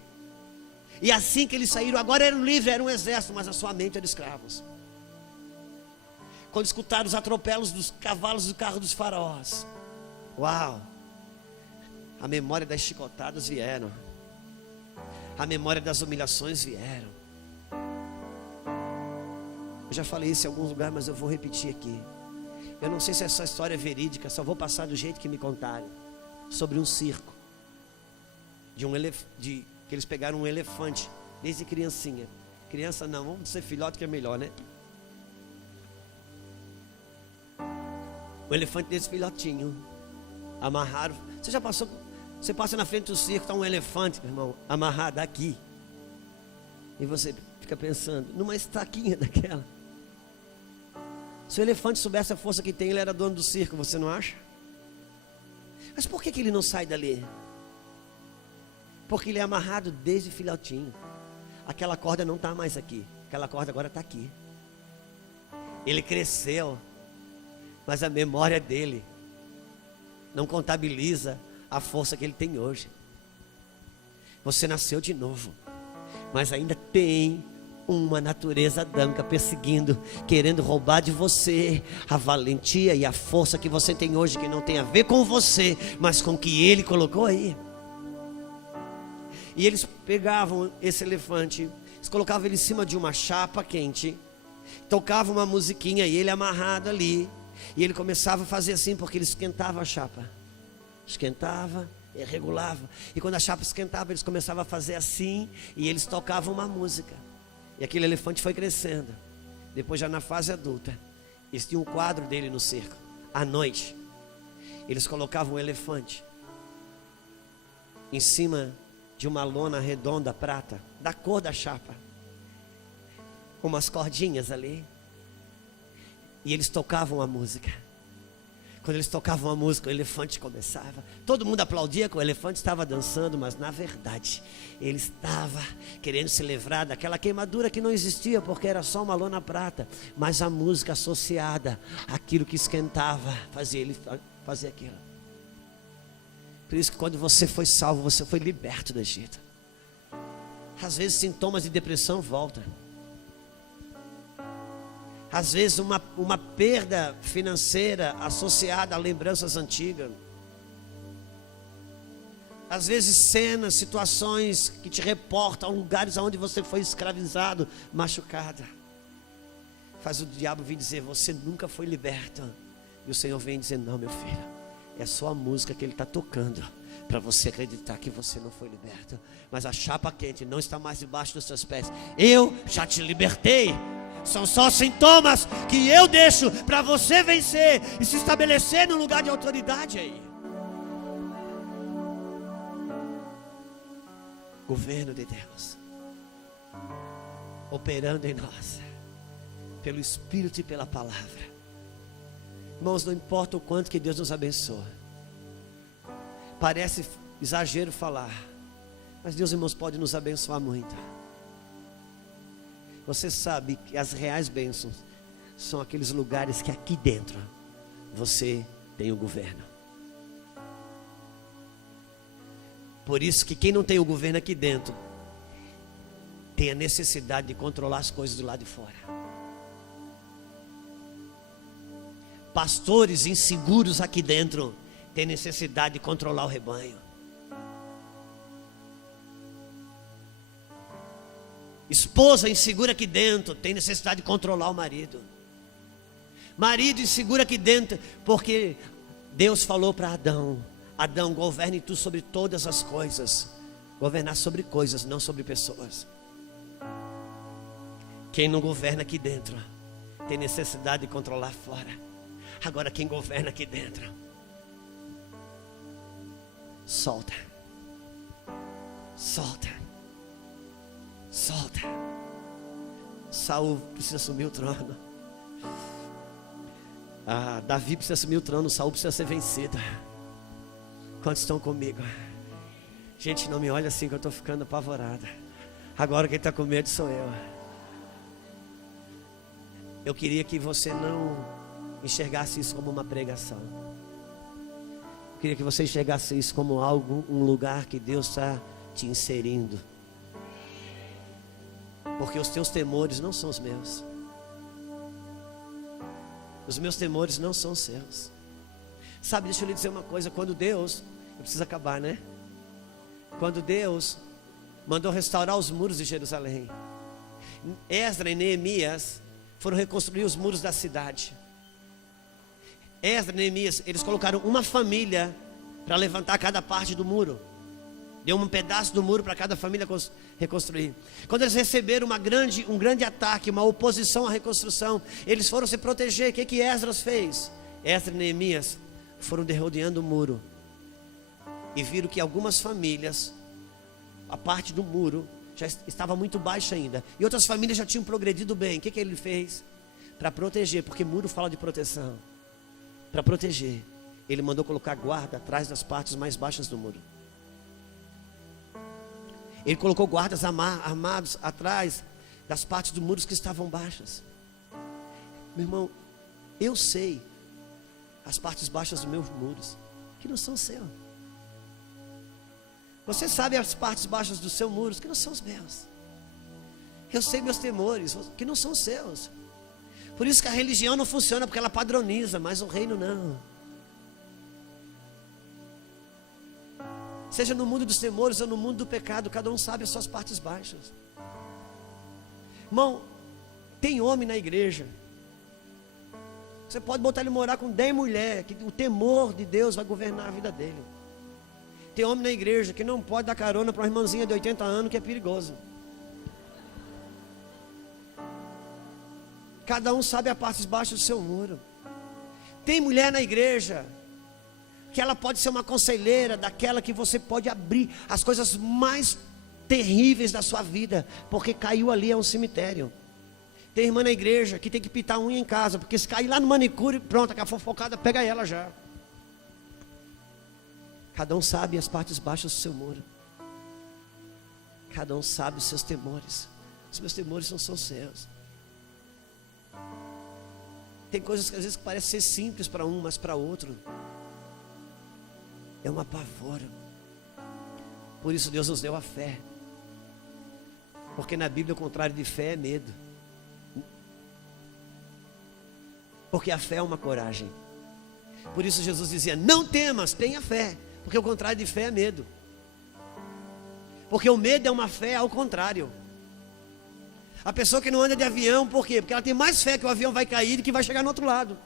E assim que eles saíram, agora eram livres, eram um exército, mas a sua mente era escravos. Quando escutaram os atropelos dos cavalos do carro dos faraós, uau, a memória das chicotadas vieram, a memória das humilhações vieram. Eu já falei isso em alguns lugares, mas eu vou repetir aqui. Eu não sei se essa história é verídica, só vou passar do jeito que me contaram. Sobre um circo, que eles pegaram um elefante, desde criancinha. Criança não, vamos ser filhote que é melhor, né? O elefante desse filhotinho, amarraram. Você já passou, você passa na frente do circo, está um elefante, meu irmão, amarrado aqui. E você fica pensando, numa estaquinha daquela. Se o elefante soubesse a força que tem, ele era dono do circo, você não acha? Mas por que ele não sai dali? Porque ele é amarrado desde filhotinho. Aquela corda não está mais aqui, aquela corda agora está aqui. Ele cresceu, mas a memória dele não contabiliza a força que ele tem hoje. Você nasceu de novo, mas ainda tem uma natureza adâmica perseguindo, querendo roubar de você a valentia e a força que você tem hoje, que não tem a ver com você, mas com o que ele colocou aí. E eles pegavam esse elefante, eles colocavam ele em cima de uma chapa quente, tocavam uma musiquinha e ele amarrado ali, e ele começava a fazer assim, porque ele esquentava a chapa, esquentava e regulava, e quando a chapa esquentava, eles começavam a fazer assim, e eles tocavam uma música. E aquele elefante foi crescendo. Depois, já na fase adulta, eles tinham um quadro dele no circo. À noite, eles colocavam o elefante em cima de uma lona redonda prata, da cor da chapa, com umas cordinhas ali. E eles tocavam a música. Quando eles tocavam a música, o elefante começava. Todo mundo aplaudia que o elefante estava dançando, mas na verdade, ele estava querendo se livrar daquela queimadura que não existia, porque era só uma lona prata. Mas a música associada àquilo que esquentava, fazia ele fazer aquilo. Por isso que quando você foi salvo, você foi liberto do Egito. Às vezes sintomas de depressão voltam. Às vezes uma perda financeira associada a lembranças antigas. Às vezes cenas, situações que te reportam a lugares onde você foi escravizado, machucada. Faz o diabo vir dizer, você nunca foi liberto. E o Senhor vem dizer, não, meu filho, é só a música que Ele está tocando, para você acreditar que você não foi liberto. Mas a chapa quente não está mais debaixo dos seus pés. Eu já te libertei. São só sintomas que eu deixo para você vencer e se estabelecer no lugar de autoridade aí. Governo de Deus operando em nós, pelo Espírito e pela palavra. Irmãos, não importa o quanto que Deus nos abençoa. Parece exagero falar, mas Deus, irmãos, pode nos abençoar muito. Você sabe que as reais bênçãos são aqueles lugares que aqui dentro você tem o governo. Por isso que quem não tem o governo aqui dentro tem a necessidade de controlar as coisas do lado de fora. Pastores inseguros aqui dentro têm necessidade de controlar o rebanho. Esposa insegura aqui dentro tem necessidade de controlar o marido. Marido inseguro aqui dentro, porque Deus falou para Adão: Adão, governe tu sobre todas as coisas. Governar sobre coisas, não sobre pessoas. Quem não governa aqui dentro tem necessidade de controlar fora. Agora quem governa aqui dentro, solta. Solta. Solta. Saul precisa assumir o trono. Davi precisa assumir o trono. Saul precisa ser vencido. Quantos estão comigo? Gente, não me olha assim que eu estou ficando apavorada. Agora quem está com medo sou eu. Eu queria que você não enxergasse isso como uma pregação. Eu queria que você enxergasse isso como algo, um lugar que Deus está te inserindo. Porque os teus temores não são os meus. Os meus temores não são os seus. Sabe, deixa eu lhe dizer uma coisa. Quando Deus, eu preciso acabar, né? Quando Deus mandou restaurar os muros de Jerusalém, Esdras e Neemias foram reconstruir os muros da cidade. Esdras e Neemias, eles colocaram uma família para levantar cada parte do muro. Deu um pedaço do muro para cada família reconstruir. Quando eles receberam um grande ataque, uma oposição à reconstrução, eles foram se proteger. O que Esdras fez? Esdras e Neemias foram derrodeando o muro e viram que algumas famílias, a parte do muro já estava muito baixa ainda, e outras famílias já tinham progredido bem. O que ele fez? Para proteger, porque muro fala de proteção. Para proteger, ele mandou colocar guarda atrás das partes mais baixas do muro. Ele colocou guardas armados atrás das partes do muro que estavam baixas. Meu irmão, eu sei as partes baixas dos meus muros, que não são seus. Você sabe as partes baixas dos seus muros, que não são os meus. Eu sei meus temores, que não são seus. Por isso que a religião não funciona, porque ela padroniza, mas o reino não. Seja no mundo dos temores ou no mundo do pecado, cada um sabe as suas partes baixas. Irmão, tem homem na igreja. Você pode botar ele morar com 10 mulheres, que o temor de Deus vai governar a vida dele. Tem homem na igreja que não pode dar carona para uma irmãzinha de 80 anos, que é perigoso. Cada um sabe as partes baixas do seu muro. Tem mulher na igreja que ela pode ser uma conselheira, daquela que você pode abrir as coisas mais terríveis da sua vida, porque caiu ali, é um cemitério. Tem irmã na igreja que tem que pintar unha em casa, porque se cair lá no manicure, pronto, a fofocada pega ela já. Cada um sabe as partes baixas do seu muro. Cada um sabe os seus temores. Os meus temores não são seus. Tem coisas que às vezes parecem ser simples para um, mas para outro é um apavoro. Por isso Deus nos deu a fé. Porque na Bíblia o contrário de fé é medo. Porque a fé é uma coragem. Por isso Jesus dizia: não temas, tenha fé. Porque o contrário de fé é medo. Porque o medo é uma fé ao contrário. A pessoa que não anda de avião, por quê? Porque ela tem mais fé que o avião vai cair do que vai chegar no outro lado.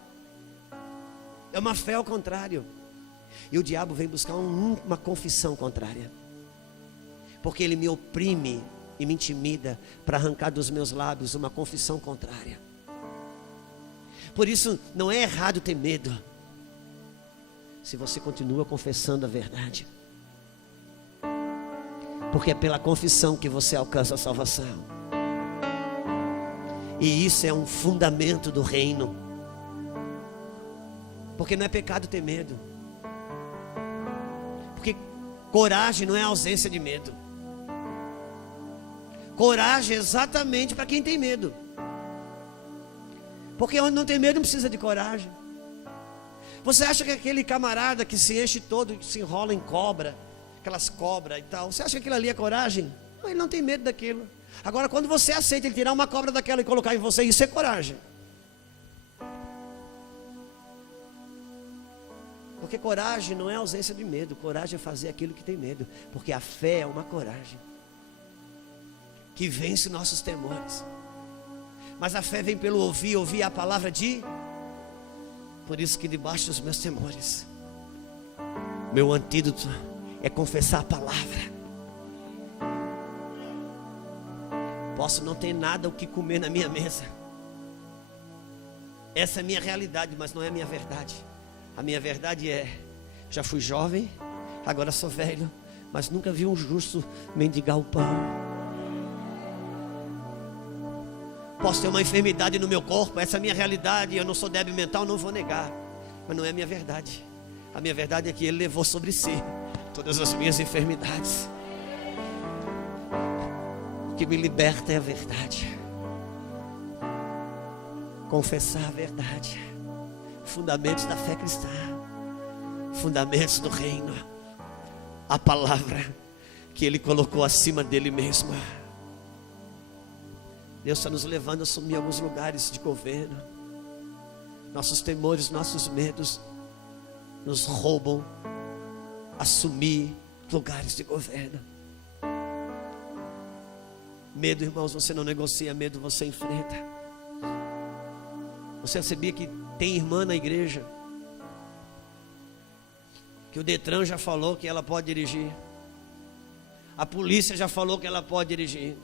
É uma fé ao contrário. E o diabo vem buscar uma confissão contrária. Porque ele me oprime e me intimida para arrancar dos meus lábios uma confissão contrária. Por isso não é errado ter medo, se você continua confessando a verdade. Porque é pela confissão que você alcança a salvação. E isso é um fundamento do reino. Porque não é pecado ter medo. Porque coragem não é ausência de medo. Coragem é exatamente para quem tem medo. Porque onde não tem medo não precisa de coragem. Você acha que aquele camarada que se enche todo, se enrola em cobra, aquelas cobras e tal. Você acha que aquilo ali é coragem? Não, ele não tem medo daquilo. Agora, quando você aceita ele tirar uma cobra daquela e colocar em você, isso é coragem. Porque coragem não é ausência de medo. Coragem é fazer aquilo que tem medo. Porque a fé é uma coragem que vence nossos temores. Mas a fé vem pelo ouvir a palavra de... Por isso que debaixo dos meus temores, meu antídoto é confessar a palavra. Posso não ter nada o que comer na minha mesa. Essa é a minha realidade, mas não é a minha verdade. A minha verdade é: já fui jovem, agora sou velho, mas nunca vi um justo mendigar o pão. Posso ter uma enfermidade no meu corpo, essa é a minha realidade. Eu não sou débil mental, não vou negar, mas não é a minha verdade. A minha verdade é que Ele levou sobre si todas as minhas enfermidades. O que me liberta é a verdade. Confessar a verdade. Fundamentos da fé cristã, fundamentos do reino, a palavra que Ele colocou acima dele mesmo. Deus está nos levando a assumir alguns lugares de governo. Nossos temores, nossos medos nos roubam assumir lugares de governo. Medo, irmãos, você não negocia, medo você enfrenta. Você sabia que tem irmã na igreja que o Detran já falou que ela pode dirigir, a polícia já falou que ela pode dirigir,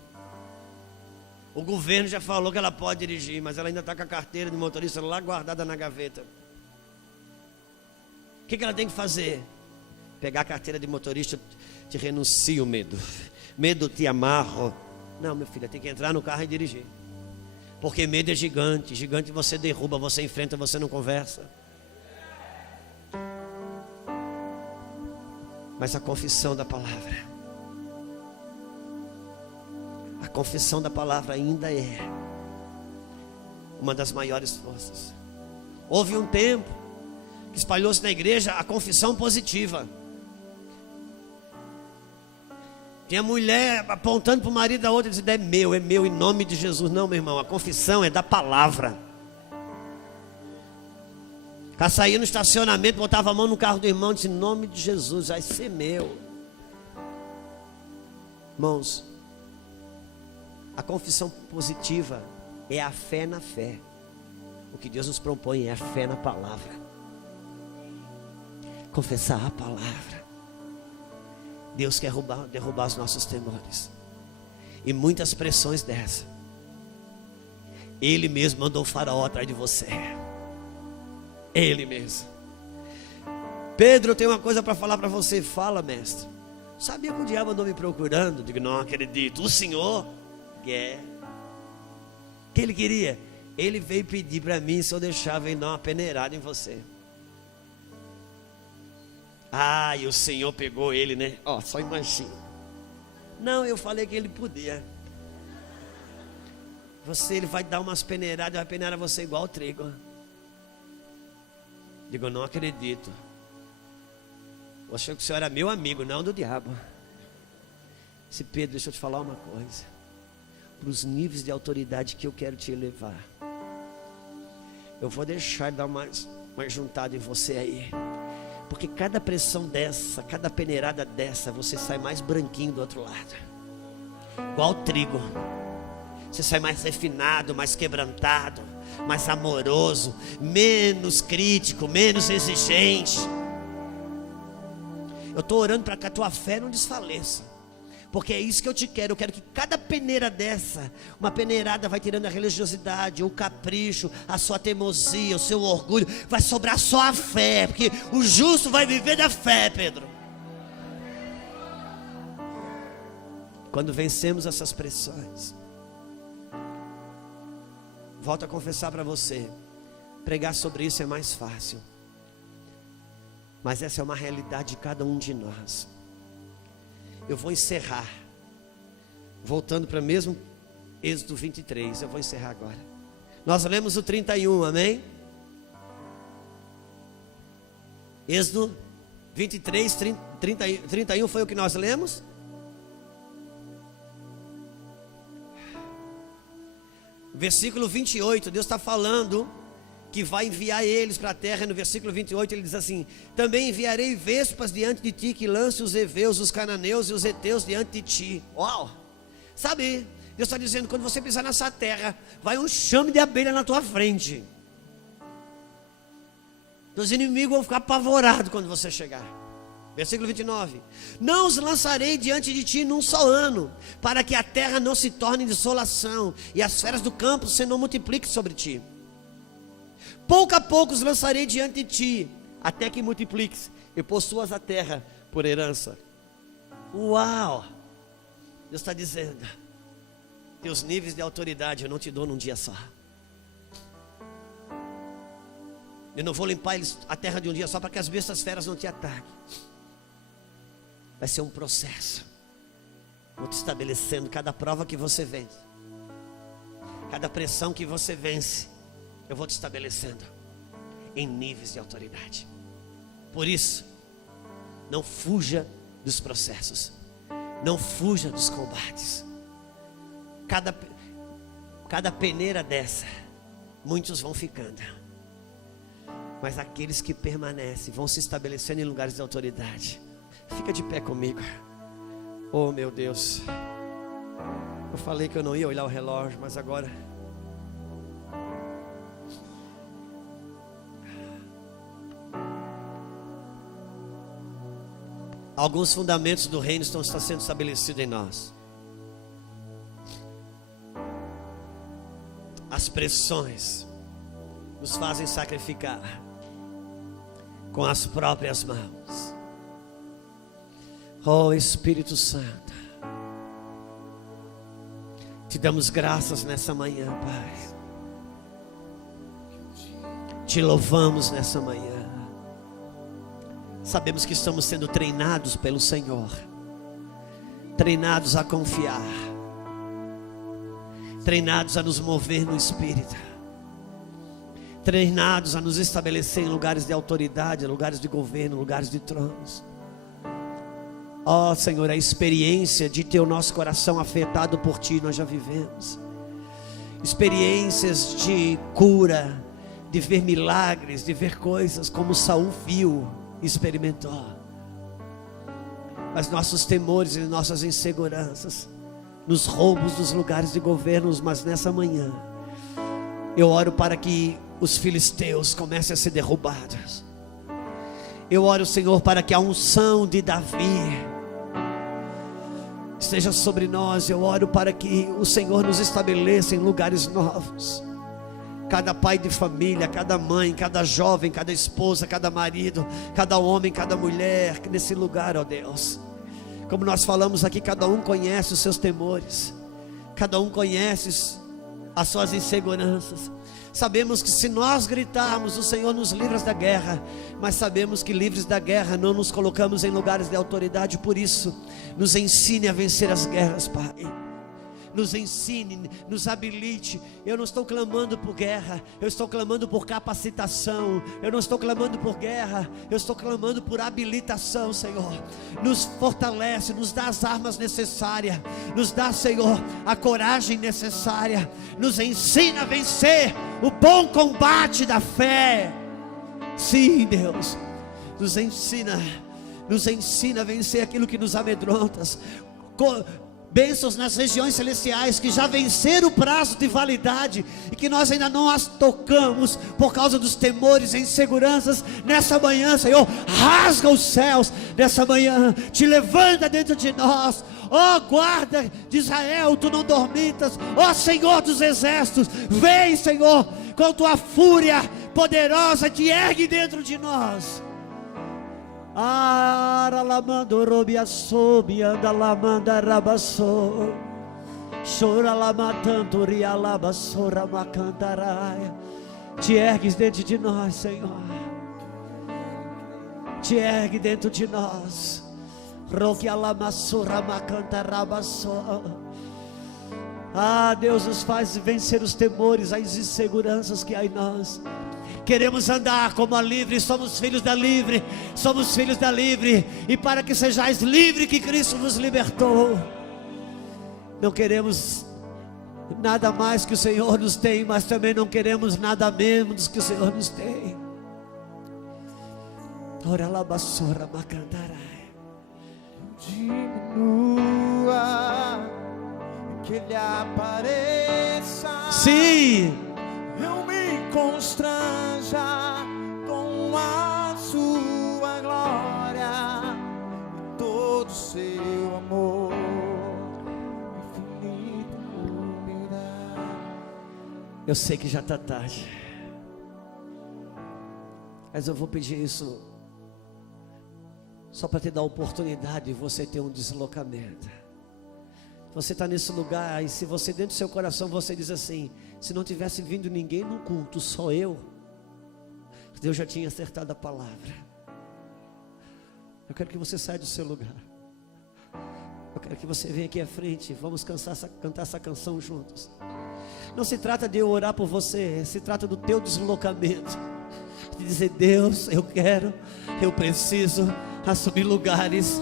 o governo já falou que ela pode dirigir, mas ela ainda está com a carteira de motorista lá guardada na gaveta. O que ela tem que fazer? Pegar a carteira de motorista. Te renuncio o medo. Medo te amarro. Não, meu filho, tem que entrar no carro e dirigir. Porque medo é gigante. Gigante você derruba, você enfrenta, você não conversa. Mas a confissão da palavra, a confissão da palavra ainda é uma das maiores forças. Houve um tempo que espalhou-se na igreja a confissão positiva. Tinha mulher apontando para o marido da outra, dizendo: é meu, em nome de Jesus. Não, meu irmão, a confissão é da palavra. Ela saía no estacionamento, botava a mão no carro do irmão e disse: em nome de Jesus, vai ser meu. Irmãos, a confissão positiva é a fé na fé. O que Deus nos propõe é a fé na palavra. Confessar a palavra. Deus quer derrubar os nossos temores. E muitas pressões dessa, Ele mesmo mandou o faraó atrás de você. Ele mesmo. Pedro, eu tenho uma coisa para falar para você. Fala, mestre. Sabia que o diabo andou me procurando? Digo: não acredito. O Senhor quer. O que ele queria? Ele veio pedir para mim se eu deixava ele dar uma peneirada em você. Ah, e o Senhor pegou ele, né? Ó, só imagina. Não, eu falei que ele podia. Ele vai dar umas peneiradas, vai peneirar você igual o trigo. Digo: não acredito. Eu achei que o senhor era meu amigo, não do diabo. Disse: Pedro, deixa eu te falar uma coisa. Para os níveis de autoridade que eu quero te elevar, eu vou deixar dar mais juntada em você aí. Porque cada pressão dessa, cada peneirada dessa, você sai mais branquinho do outro lado. Igual trigo. Você sai mais refinado, mais quebrantado, mais amoroso, menos crítico, menos exigente. Eu estou orando para que a tua fé não desfaleça. Porque é isso que eu te quero. Eu quero que cada peneira dessa, uma peneirada vai tirando a religiosidade, o capricho, a sua teimosia, o seu orgulho. Vai sobrar só a fé. Porque o justo vai viver da fé, Pedro. Quando vencemos essas pressões, volto a confessar para você, pregar sobre isso é mais fácil. Mas essa é uma realidade de cada um de nós. Eu vou encerrar, voltando para mesmo Êxodo 23, eu vou encerrar agora. Nós lemos o 31, amém? Êxodo 23, 31 foi o que nós lemos. Versículo 28, Deus está falando que vai enviar eles para a terra. No versículo 28 ele diz assim: também enviarei vespas diante de ti, que lance os heveus, os cananeus e os heteus diante de ti. Uau! Sabe, Deus está dizendo, quando você pisar nessa terra, vai um chame de abelha na tua frente. Os inimigos vão ficar apavorados quando você chegar. Versículo 29. Não os lançarei diante de ti num só ano, para que a terra não se torne desolação, e as feras do campo se não multipliquem sobre ti. Pouco a pouco os lançarei diante de ti, até que multipliques e possuas a terra por herança. Uau! Deus está dizendo: teus níveis de autoridade eu não te dou num dia só. Eu não vou limpar a terra de um dia só, para que as bestas feras não te ataquem. Vai ser um processo. Vou te estabelecendo cada prova que você vence, cada pressão que você vence, eu vou te estabelecendo em níveis de autoridade. Por isso, não fuja dos processos, não fuja dos combates. Cada peneira dessa, muitos vão ficando, mas aqueles que permanecem vão se estabelecendo em lugares de autoridade. Fica de pé comigo. Oh meu Deus, eu falei que eu não ia olhar o relógio, mas agora alguns fundamentos do reino estão sendo estabelecidos em nós. As pressões nos fazem sacrificar com as próprias mãos. Oh Espírito Santo, te damos graças nessa manhã, Pai. Te louvamos nessa manhã. Sabemos que estamos sendo treinados pelo Senhor, treinados a confiar, treinados a nos mover no Espírito, treinados a nos estabelecer em lugares de autoridade, lugares de governo, lugares de tronos. Ó Senhor, a experiência de ter o nosso coração afetado por Ti, nós já vivemos. Experiências de cura, de ver milagres, de ver coisas como Saul viu e experimentou. Mas nossos temores e nossas inseguranças, nos roubos dos lugares de governos, mas nessa manhã, eu oro para que os filisteus comecem a ser derrubados. Eu oro, Senhor, para que a unção de Davi esteja sobre nós. Eu oro para que o Senhor nos estabeleça em lugares novos. Cada pai de família, cada mãe, cada jovem, cada esposa, cada marido, cada homem, cada mulher, nesse lugar, ó Deus. Como nós falamos aqui, cada um conhece os seus temores, cada um conhece as suas inseguranças. Sabemos que se nós gritarmos, o Senhor nos livra da guerra, mas sabemos que livres da guerra não nos colocamos em lugares de autoridade. Por isso, nos ensine a vencer as guerras, Pai. Nos ensine, nos habilite. Eu não estou clamando por guerra, eu estou clamando por capacitação. Eu não estou clamando por guerra, eu estou clamando por habilitação, Senhor. Nos fortalece, nos dá as armas necessárias, nos dá, Senhor, a coragem necessária. Nos ensina a vencer o bom combate da fé. Sim, Deus, nos ensina a vencer aquilo que nos amedronta. Bênçãos nas regiões celestiais que já venceram o prazo de validade e que nós ainda não as tocamos por causa dos temores e inseguranças. Nessa manhã, Senhor, rasga os céus. Nessa manhã, te levanta dentro de nós. Ó guarda de Israel, tu não dormitas. Ó Senhor dos exércitos, vem, Senhor, com tua fúria poderosa, te ergue dentro de nós. Aralamando robia sobi andalamanda rabasso chora lamatando rialabasora macantaraia. Te ergues dentro de nós, Senhor. Te ergue dentro de nós. Roquialamassora macantarabasso. Deus nos faz vencer os temores, as inseguranças que há em nós. Queremos andar como a livre, somos filhos da livre, somos filhos da livre. E para que sejais livre que Cristo nos libertou. Não queremos nada mais que o Senhor nos tem, mas também não queremos nada menos que o Senhor nos tem. Ora lá basura macandarai. Diminua, que Ele apareça. Sim. Eu me constranja com a sua glória e todo o seu amor, infinita humildade. Eu sei que já está tarde, mas eu vou pedir isso só para te dar a oportunidade de você ter um deslocamento. Você está nesse lugar, e se você dentro do seu coração você diz assim: se não tivesse vindo ninguém no culto, só eu, Deus já tinha acertado a palavra. Eu quero que você saia do seu lugar. Eu quero que você venha aqui à frente. Vamos cantar essa canção juntos. Não se trata de eu orar por você, se trata do teu deslocamento, de dizer: Deus, eu quero, eu preciso assumir lugares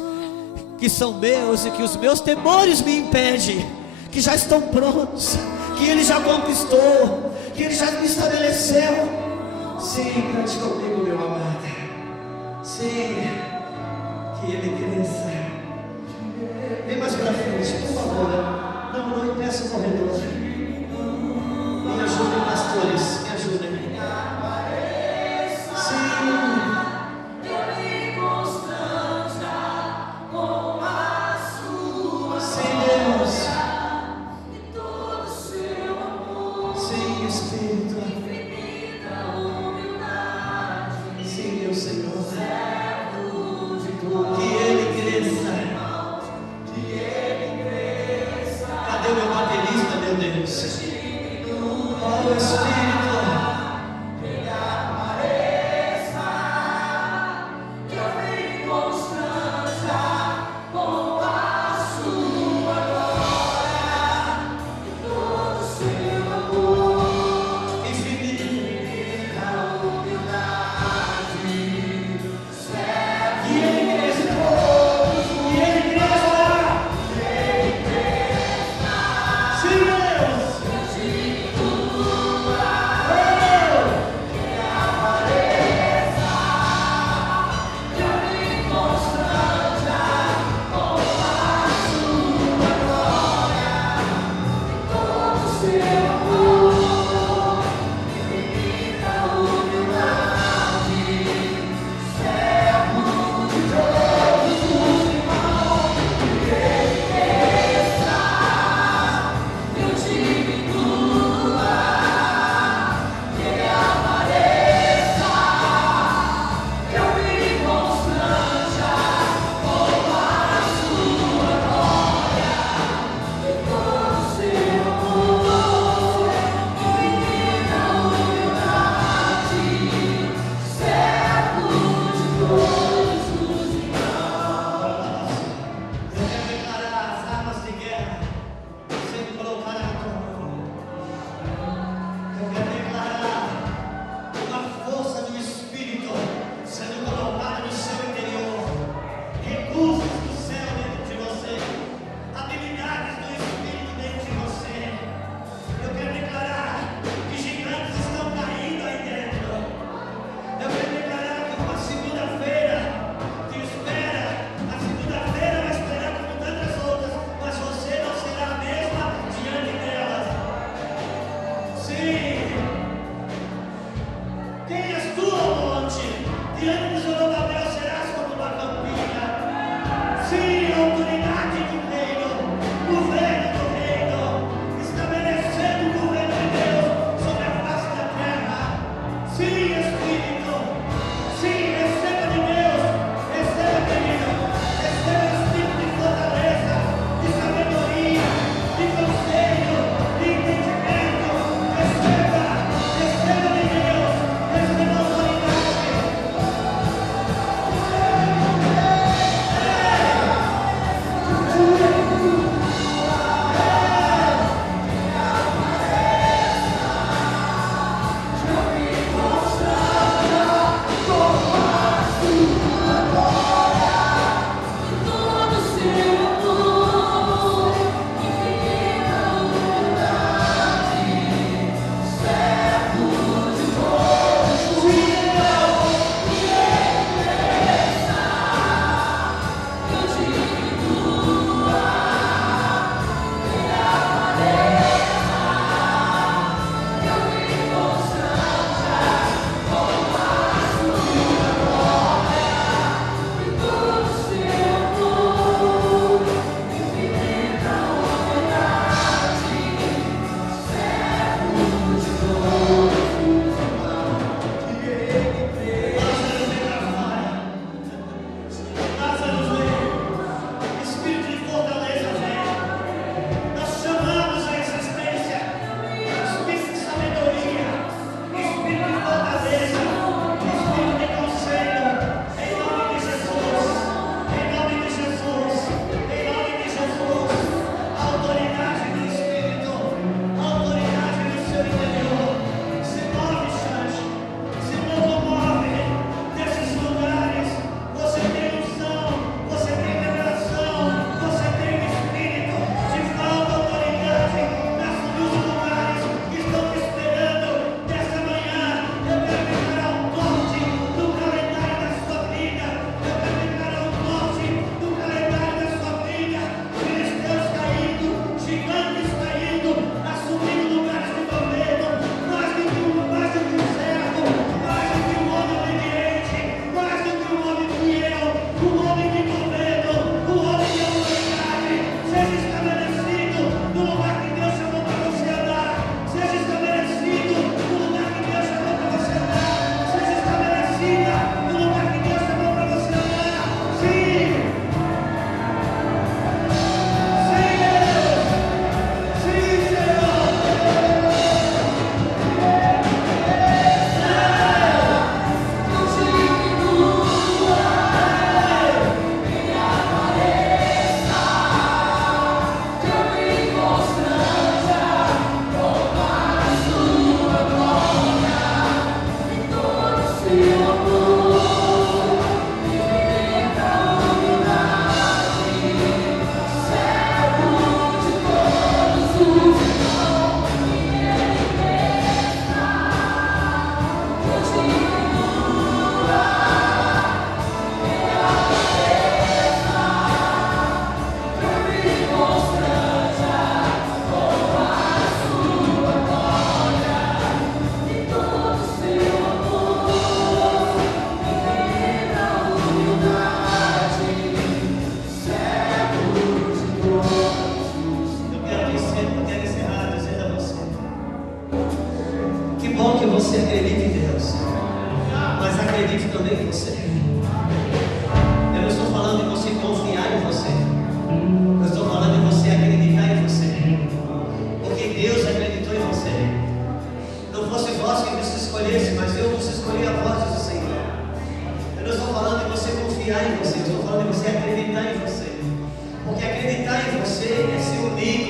que são meus e que os meus temores me impedem, que já estão prontos, que Ele já conquistou, que Ele já me estabeleceu. Sim, cante comigo, meu amado. Sim, que Ele cresça. Vem mais para frente, por favor. Não impeça o corredor. Me ajudem, pastores, me ajudem.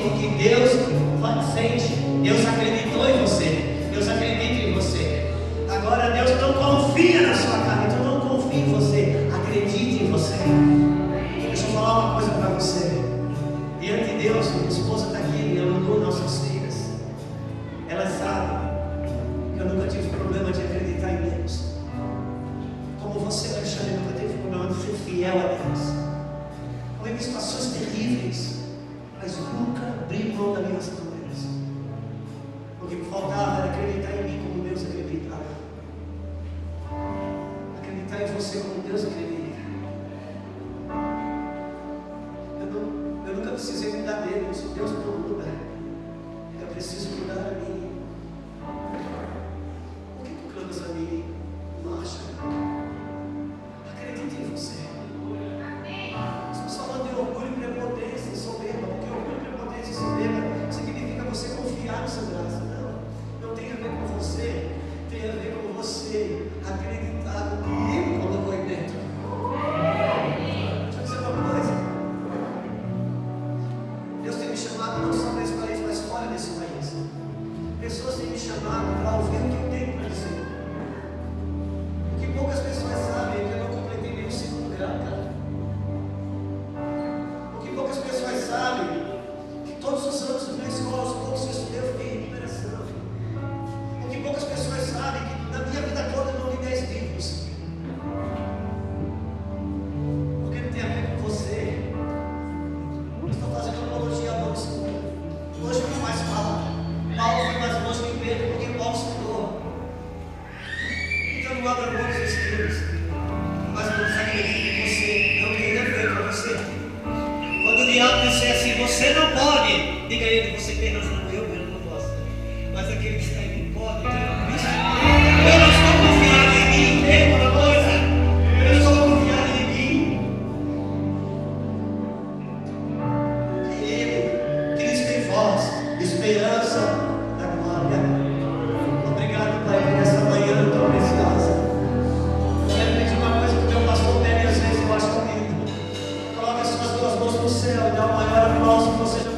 porque Deus sente, Deus acreditou em você, Deus acredita em você. Agora Deus não confia na sua carne, então não confia em você, acredite em você. Deixa eu falar uma coisa para você. Diante de Deus, minha esposa está aqui, ela mandou nossas filhas. Ela sabe que eu nunca tive problema de acreditar em Deus. Como você, Alexandre, nunca teve problema de ser fiel a Deus. Eu vivi situações terríveis, mas nunca abri mão das minhas promessas. O que me faltava era acreditar em mim como Deus acreditava. Acreditar em você como Deus acredita. Eu nunca precisei cuidar dele, se Deus não muda, eu preciso cuidar de mim. Por que tu clamas a mim, Marcha? Acredite em você. Estamos falando de orgulho, prepotência e soberba, porque orgulho, prepotência e soberba significa você confiar no seu braço. Não tem a ver com você, tem a ver com você acreditar no que Ele colocou aí dentro. Deixa eu dizer uma coisa. Deus tem me chamado não só para esse país, mas fora desse país. Pessoas têm me chamado para ouvir o que eu tenho para dizer. O que poucas pessoas sabem é que eu não completei nenhum segundo grau, cara. O que poucas pessoas sabem que todos os anos na escola, aos poucos eu estudei, eu fiquei em recuperação. O que poucas pessoas sabem que na minha vida toda eu não li 10 livros. Porque não tem a ver com você. Eu estou fazendo apologia a Deus. Hoje não mais fala. Paulo foi mais longe que Pedro, porque Paulo estudou. Então não abra mão dos estudos. Mas não desacredite em você. Não tem a ver com você. Quando o diabo disser assim, você não pode, diga a ele, você tem razão, eu não posso. Mas aquele que está em mim pode, então eu não estou confiado em mim, tem uma coisa. Eu estou confiado em mim. Ele, Cristo em vós, esperança da glória. Obrigado, Pai, por essa manhã tão preciosa. Eu quero pedir uma coisa que o teu pastor pede às vezes, eu acho bonito. Coloca as suas duas mãos no céu e dá o maior aplauso que você já